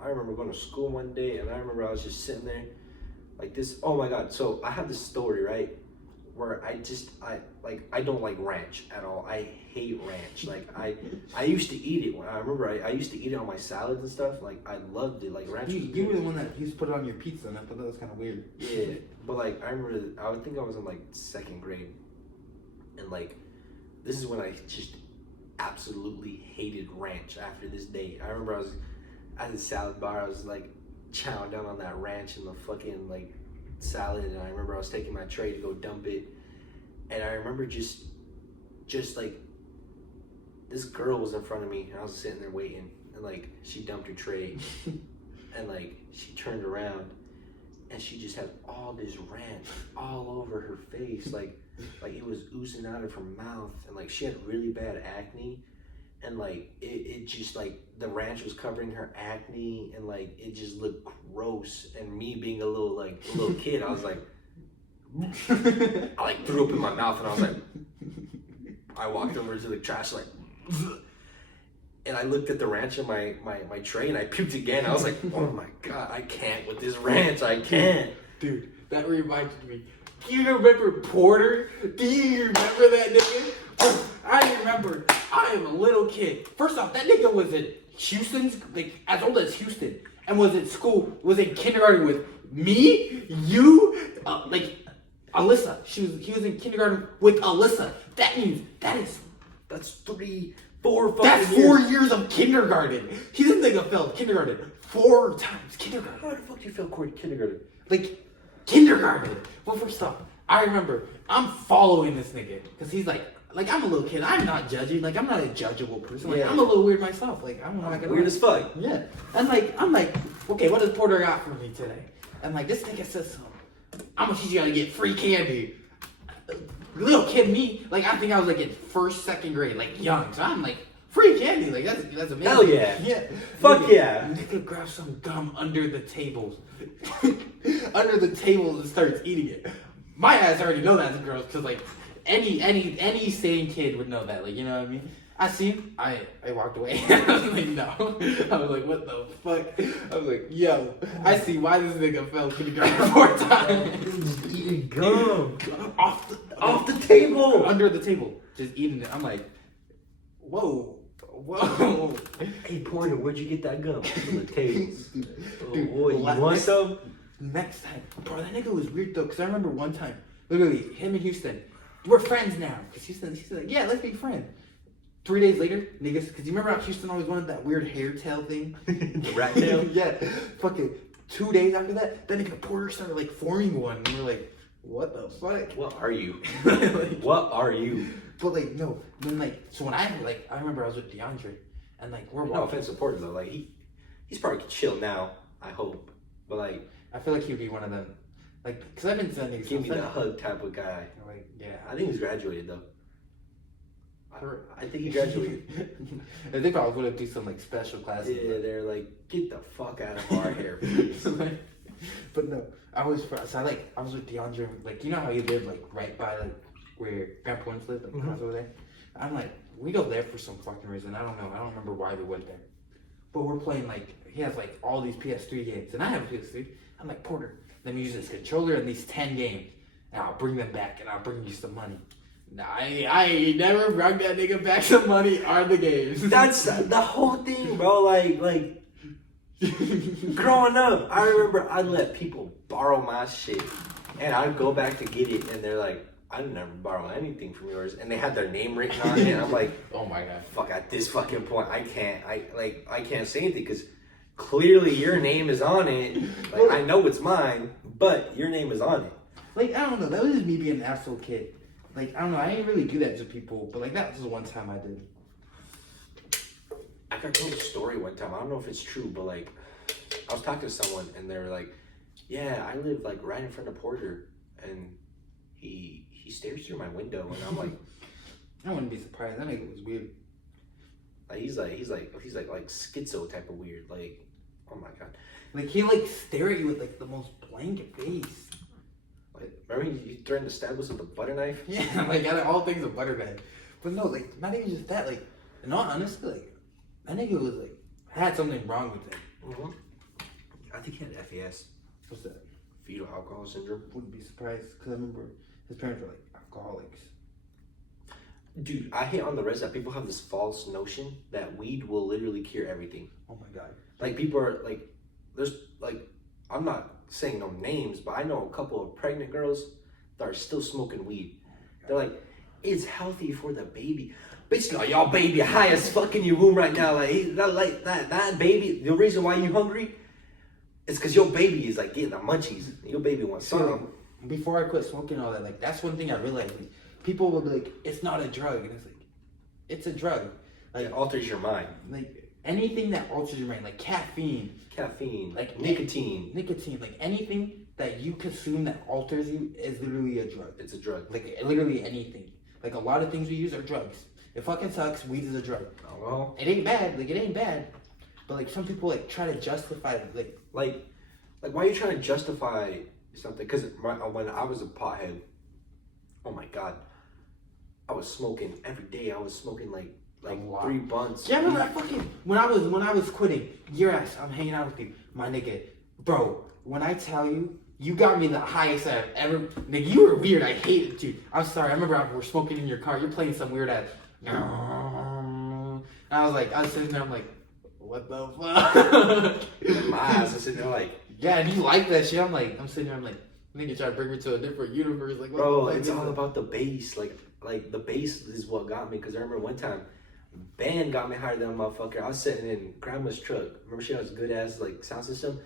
I remember going to school one day, and I remember I was just sitting there like this. Oh my God, so I have this story, right? where I don't like ranch at all. I hate ranch. Like I used to eat it when I remember I used to eat it on my salads and stuff. Like I loved it. Like ranch. You were the one that used to put it on your pizza, and I thought that was kind of weird. Yeah, but like I remember, I think I was in like 2nd grade, and like this is when I just absolutely hated ranch. After this day, I remember I was at the salad bar. I was like chowing down on that ranch and the fucking like salad, and I remember I was taking my tray to go dump it, and I remember just like this girl was in front of me, and I was sitting there waiting, and like she dumped her tray, and like she turned around, and she just had all this ranch all over her face, like it was oozing out of her mouth, and like she had really bad acne, and like it just like the ranch was covering her acne, and like it just looked gross. And me being a little kid, I was like, I like threw up in my mouth, and I was like, I walked over to the trash like, and I looked at the ranch in my tray, and I puked again. I was like, oh my god, I can't with this ranch, I can't. Dude, that reminded me. Do you remember Porter? Do you remember that nigga? Oh, I remember. I am a little kid. First off, that nigga was in Houston's, like, as old as Houston, and was in school, was in kindergarten with me, you, like, Alyssa. He was in kindergarten with Alyssa. That means, That's 3, 4, 5 that's years. 4 years of kindergarten. He doesn't think I failed kindergarten 4 times. Kindergarten. How the fuck do you feel kindergarten? Like, kindergarten. Well, first off, I remember I'm following this nigga because he's like I'm a little kid. I'm not judging. Like, I'm not a judgeable person. Like, Yeah. I'm a little weird myself. Like, I'm not gonna Weird as fuck. Yeah. And like, I'm like, okay, what does Porter got for me today? And like, this nigga says something. I'm gonna teach you how to get free candy. Little kid me, like, I think I was like in 1st, 2nd grade, like young. So I'm like, free candy, like that's amazing. Hell yeah. Yeah. Fuck Nigga, yeah. Nigga grabs some gum under the tables. Under the table and starts eating it. My ass already know that as a girl, because like any sane kid would know that, like, you know what I mean? I seen, I walked away. I was like, no. I was like, what the fuck? I was like, yo, I see why this nigga fell kindergarten 4 times. Eating gum. Off Off the table. under the table, just eating it. I'm like, whoa. Hey Porter, where'd you get that gum? From the tables. Oh Dude, boy, you want some? Next time, bro, that nigga was weird though, because I remember one time, literally, him and Houston, we're friends now. Because Houston's like, yeah, let's be friends. 3 days later, niggas, because you remember how Houston always wanted that weird hair tail thing? The rat tail? Yeah. Fucking 2 days after that nigga Porter started like forming one, and we're like, what the fuck? What are you? Like, What are you? but like, no. Then like, so when I remember I was with DeAndre, and like, we're No walking. offense to Porter though, like he's probably chill now, I hope. But like, I feel like he'd be one of them. Like, because I've been sending give me the hug type of guy. Like, yeah. I think he's graduated though. I think he graduated. They probably would have do some like special classes. Yeah, they're like, get the fuck out of our hair, please. But no, I was with DeAndre, like, you know how he lived like right by like where Grandpa once lived, like across over there. I'm like, we go there for some fucking reason. I don't know. I don't remember why we went there. But we're playing like, he has like all these PS3 games, and I have a PS3. I'm like, Porter, let me use this controller and these 10 games, and I'll bring them back, and I'll bring you some money. Nah, I ain't never brought that nigga back some money or the games. That's the whole thing, bro. Like growing up, I remember I'd let people borrow my shit, and I'd go back to get it, and they're like, I never borrow anything from yours, and they had their name written on it. And I'm like, oh my god, fuck! At this fucking point, I can't say anything because clearly your name is on it. Like, I know it's mine, but your name is on it. Like, I don't know. That was just me being an asshole kid. Like, I don't know. I didn't really do that to people, but like that was the one time I did. I got told a story one time. I don't know if it's true, but like, I was talking to someone, and they were like, "Yeah, I live like right in front of Porter, and he stares through my window," and I'm like, I wouldn't be surprised. That nigga was weird. like he's like schizo type of weird. Like, oh my god. Like, he like stare at you with like the most blank face. Like, remember you threatened to stab us with a butter knife? Yeah, like out of all things, a butter knife. But no, like, not even just that. Like, in all honesty, like, that nigga was like had something wrong with him. Mm-hmm. I think he had FAS, What's that? fetal alcohol syndrome. Wouldn't be surprised, because I remember his parents were like, alcoholics. Dude, I hate on the rest that people have this false notion that weed will literally cure everything. Oh my god. Like people are like, there's like, I'm not saying no names, but I know a couple of pregnant girls that are still smoking weed. They're like, it's healthy for the baby. Bitch, no, y'all baby high as fuck in your womb right now. Like that baby. The reason why you hungry is because your baby is like getting the munchies. Your baby wants something. Before I quit smoking all that, like that's one thing I realized. Like, people will be like, it's not a drug, and it's like, it's a drug. Like It alters your mind. Like anything that alters your mind, like caffeine, Like nicotine, like anything that you consume that alters you is literally a drug. It's a drug. Like literally anything. Like a lot of things we use are drugs. It fucking sucks. Weed is a drug. Oh well. It ain't bad. Like it ain't bad. But like some people like try to justify it. Like why are you trying to justify something? Because when I was a pothead, oh my god, I was smoking every day. I was smoking like 3 blunts. Yeah, I remember I fucking when I was quitting, your ass, I'm hanging out with you, my nigga, bro. When I tell you, you got me the highest I've ever. Nigga, you were weird. I hated you. I'm sorry. I remember we're smoking in your car. You're playing some weird ass. And I was sitting there. I'm like, what the fuck? My ass is sitting there like. Yeah, and you like that shit. I'm sitting there. I'm like, nigga, try to bring me to a different universe. Like, what bro, the fuck it's is all it? about the bass. Like the bass is what got me. Because I remember one time, band got me higher than a motherfucker. I was sitting in grandma's truck. Remember she has good ass like sound system.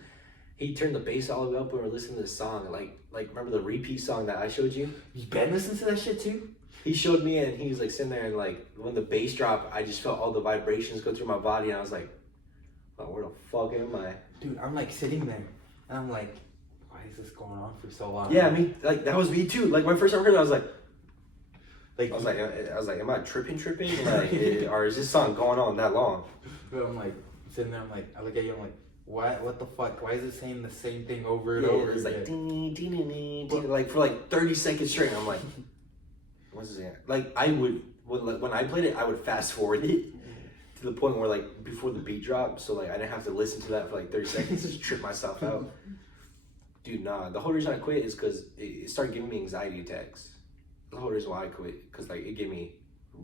He turned the bass all the way up when we were listening to the song. Like remember the repeat song that I showed you? You been listening to that shit too? He showed me and he was like sitting there and like when the bass dropped, I just felt all the vibrations go through my body and I was like, oh, where the fuck am I? Dude, I'm like sitting there and I'm like, why is this going on for so long? Yeah, I mean, like that was me too. Like when I first heard it, I was like, am I tripping? Like, or is this song going on that long? But I'm like sitting there. I'm like, I look at you. I'm like, what the fuck? Why is it saying the same thing over and over It's again? like ding, ding, ding, ding, ding, like for like 30 seconds straight. I'm like, what's this? Like I would when I played it, I would fast forward it to the point where like before the beat dropped, so like I didn't have to listen to that for like 30 seconds to just trip myself out. Dude, nah. The whole reason I quit is because it started giving me anxiety attacks. The whole reason why I quit, because like it gave me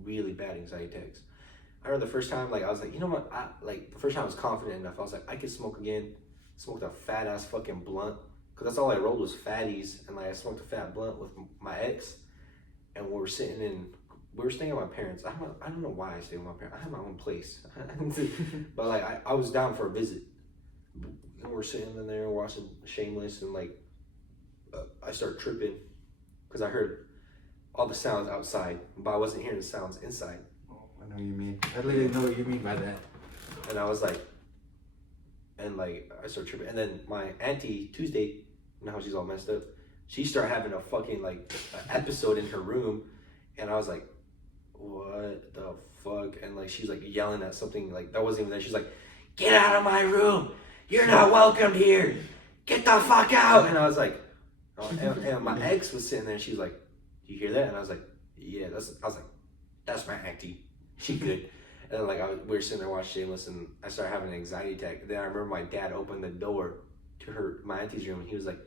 really bad anxiety attacks. I remember the first time, like I was like, you know what? The first time I was confident enough. I was like, I could smoke again. Smoked a fat ass fucking blunt, because that's all I rolled was fatties, and like I smoked a fat blunt with my ex, and we were staying at my parents. I don't know why I stayed with my parents. I had my own place, but like I was down for a visit. And we're sitting in there watching Shameless, and like I start tripping because I heard all the sounds outside, but I wasn't hearing the sounds inside. I know what you mean. I literally know what you mean by that. And I was like, I started tripping. And then my auntie, Tuesday, you know how she's all messed up? She started having a fucking like episode in her room. And I was like, what the fuck? And like, she's like yelling at something like that wasn't even there. She's like, get out of my room. You're not welcome here. Get the fuck out. And I was like, oh, and my ex was sitting there and she's like, do you hear that? And I was like, yeah, that's my auntie. She good. And then like we were sitting there watching Shameless, and I started having an anxiety attack. Then I remember my dad opened the door to my auntie's room, and he was like,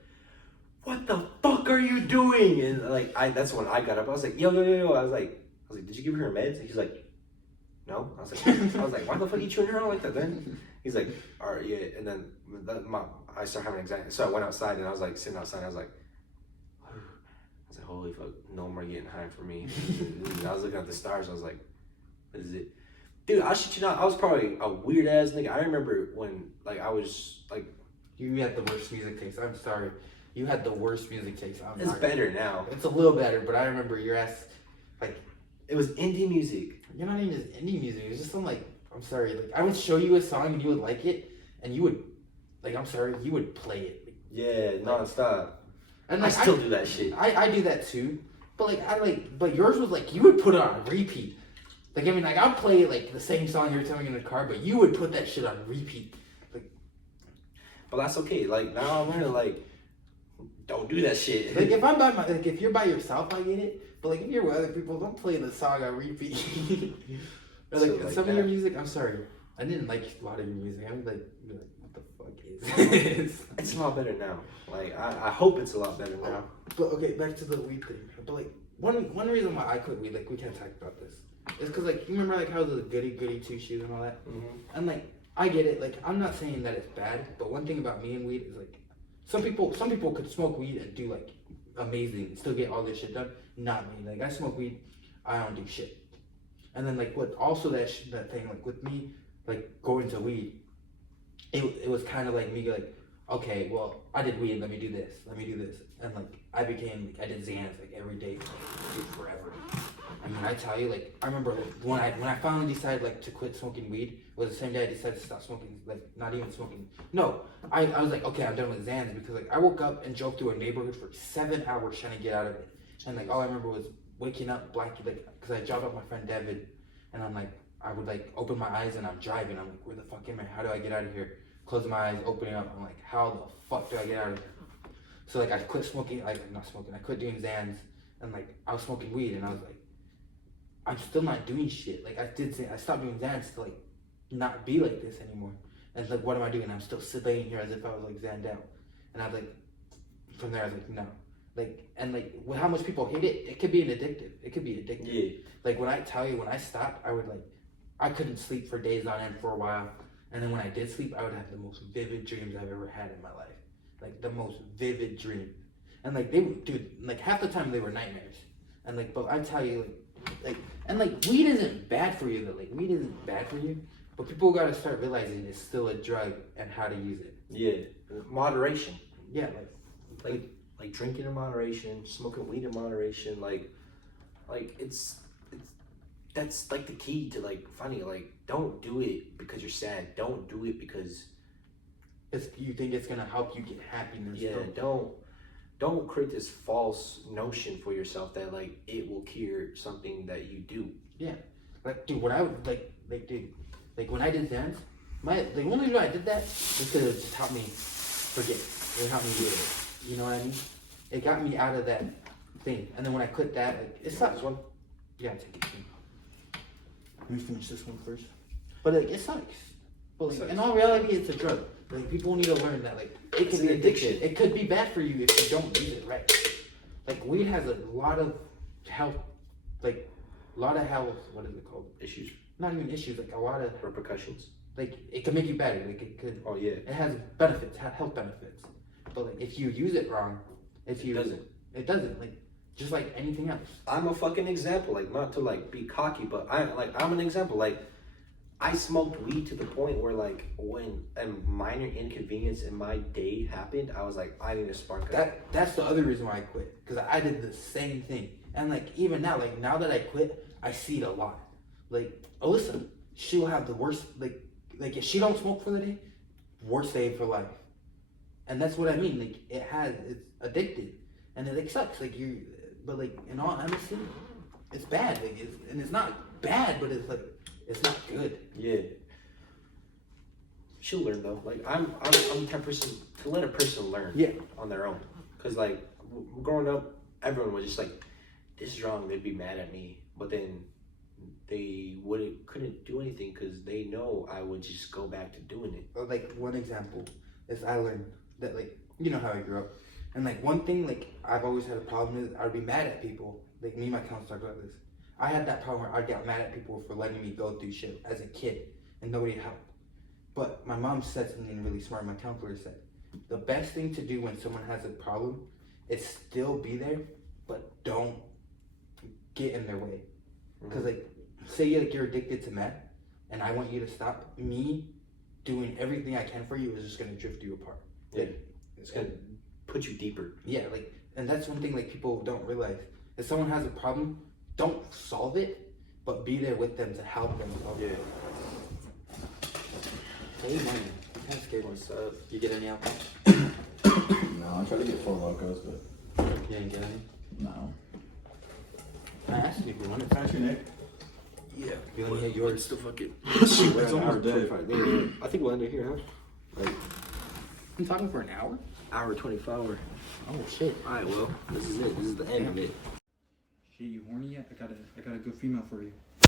"What the fuck are you doing?" And like that's when I got up. I was like, "Yo." I was like, "Did you give her meds?" And he's like, "No." I was like, "Why the fuck are you chewing her out like that?" Then he's like, "All right, yeah." And then I started having anxiety, so I went outside, and I was like sitting outside. And I was like, "Holy fuck, no more getting high for me." And I was looking at the stars. I was like, what is it? Dude, I shit you not, I was probably a weird ass nigga. I remember when like I was like, you had the worst music taste. I'm sorry. You had the worst music taste. It's better now. It's a little better, but I remember your ass like it was indie music. You're not even just indie music. It was just some like, I'm sorry, like I would show you a song and you would like it and you would like, I'm sorry, you would play it. Like, yeah, nonstop. And like, I still do that shit. I do that too. But like but yours was like you would put it on repeat. Like I mean like I'd play like the same song every time in the car, but you would put that shit on repeat. Like, but that's okay. Like now I'm learning like don't do that shit. Like if I'm by like if you're by yourself I get it. But like if you're with other people, don't play the song on repeat. Or like, so, like some that. of your music, I'm sorry. I didn't like a lot of your music. I would like what the fuck is this? It's a lot better now. Like I hope it's a lot better now. But okay, back to the weed thing. But like one reason why I quit weed, like we can't talk about this, is because like you remember like how the goody two shoes and all that, and like I get it. Like I'm not saying that it's bad, but one thing about me and weed is like some people could smoke weed and do like amazing, and still get all this shit done. Not me. Like I smoke weed, I don't do shit. And then like what also that thing like with me like going to weed, it was kind of like me like, okay, well I did weed, let me do this, and like I did Xans like every day for like forever. I mean, I tell you, like I remember like, when I finally decided like to quit smoking weed, it was the same day I decided to stop smoking, like not even smoking. No, I was like, okay, I'm done with Xans, because like I woke up and drove through a neighborhood for 7 hours trying to get out of it, and like all I remember was waking up blanky, like because I dropped off my friend Devin, and I'm like I would like open my eyes and I'm driving, I'm like, where the fuck am I? How do I get out of here? Closing my eyes, opening up, I'm like, how the fuck do I get out of here? So like I quit smoking, like not smoking, I quit doing Xans, and like I was smoking weed, and I was like, I'm still not doing shit. Like I stopped doing Xans to like not be like this anymore. And it's like, what am I doing? I'm still sitting here as if I was like Xanned out. And I was like, from there I was like, no. Like, and like with how much people hate it, it could be addictive. Yeah. Like when I tell you, when I stopped, I couldn't sleep for days on end for a while. And then when I did sleep, I would have the most vivid dreams I've ever had in my life. Like the most vivid dream. And like like half the time they were nightmares. And like, but I tell you, and like weed isn't bad for you though. Like weed isn't bad for you, but people gotta start realizing it's still a drug and how to use it. Yeah, moderation. Yeah, like drinking in moderation, smoking weed in moderation. Like it's that's like the key to like finding like don't do it because you're sad. Don't do it because you think it's gonna help you get happiness. Yeah, don't create this false notion for yourself that like it will cure something that you do. Yeah, like dude, when I would like when I did Xans, the only reason I did that is because it just helped me forget. It helped me do it. You know what I mean? It got me out of that thing. And then when I quit that, like it sucks. This one? Yeah, take it. Let me finish this one first. But like it sucks. But like, in all reality, it's a drug. Like people need to learn that like it can be addiction. It could be bad for you if you don't use it right. Like weed has a lot of health, what is it called? Issues. Not even issues, like a lot of Repercussions. like it could make you better. Like it could. Oh yeah. It has benefits, health benefits. But like if you use it wrong, it doesn't. Like just like anything else. I'm a fucking example. Like not to like be cocky, but I'm an example. Like I smoked weed to the point where like when a minor inconvenience in my day happened, I was like, I need to spark up. That's the other reason why I quit, because I did the same thing. And like even now, like now that I quit, I see it a lot. Like Alyssa, she'll have the worst like if she don't smoke for the day, worst day for life. And that's what I mean. Like it's addicted, and it like sucks. But like in all honesty, it's bad. Like it's not bad, but it's like it's not good. Yeah. She'll learn though. Like I'm the type of person to let a person learn. Yeah. On their own. Cause like growing up, everyone was just like, "This is wrong." They'd be mad at me, but then they couldn't do anything because they know I would just go back to doing it. Like one example is I learned that like you know how I grew up, and like one thing like I've always had a problem is I would be mad at people. Like me and my counselor talk about this. I had that problem where I got mad at people for letting me go through shit as a kid and nobody helped. But my mom said something really smart. My counselor said, the best thing to do when someone has a problem is still be there, but don't get in their way. Because like, say like you're addicted to meth and I want you to stop, me doing everything I can for you is just going to drift you apart. Yeah. It's going to put you deeper. Yeah, like, and that's one thing like people don't realize. If someone has a problem, don't solve it, but be there with them to help them solve it. Hey, money. I'm kind of scared. What's up? You get any alcohol? No, I tried to get 4 locos, but You didn't get any? no. I asked you if you wanted. Pass your Nick. Yeah. You want to get yours? Still fucking. It's almost dead. I think we'll end it here, huh? Like I'm talking for an hour? hour 24. Oh shit. Alright, well, this is it. This is the end of it. Shit, you horny yet? I got a good female for you.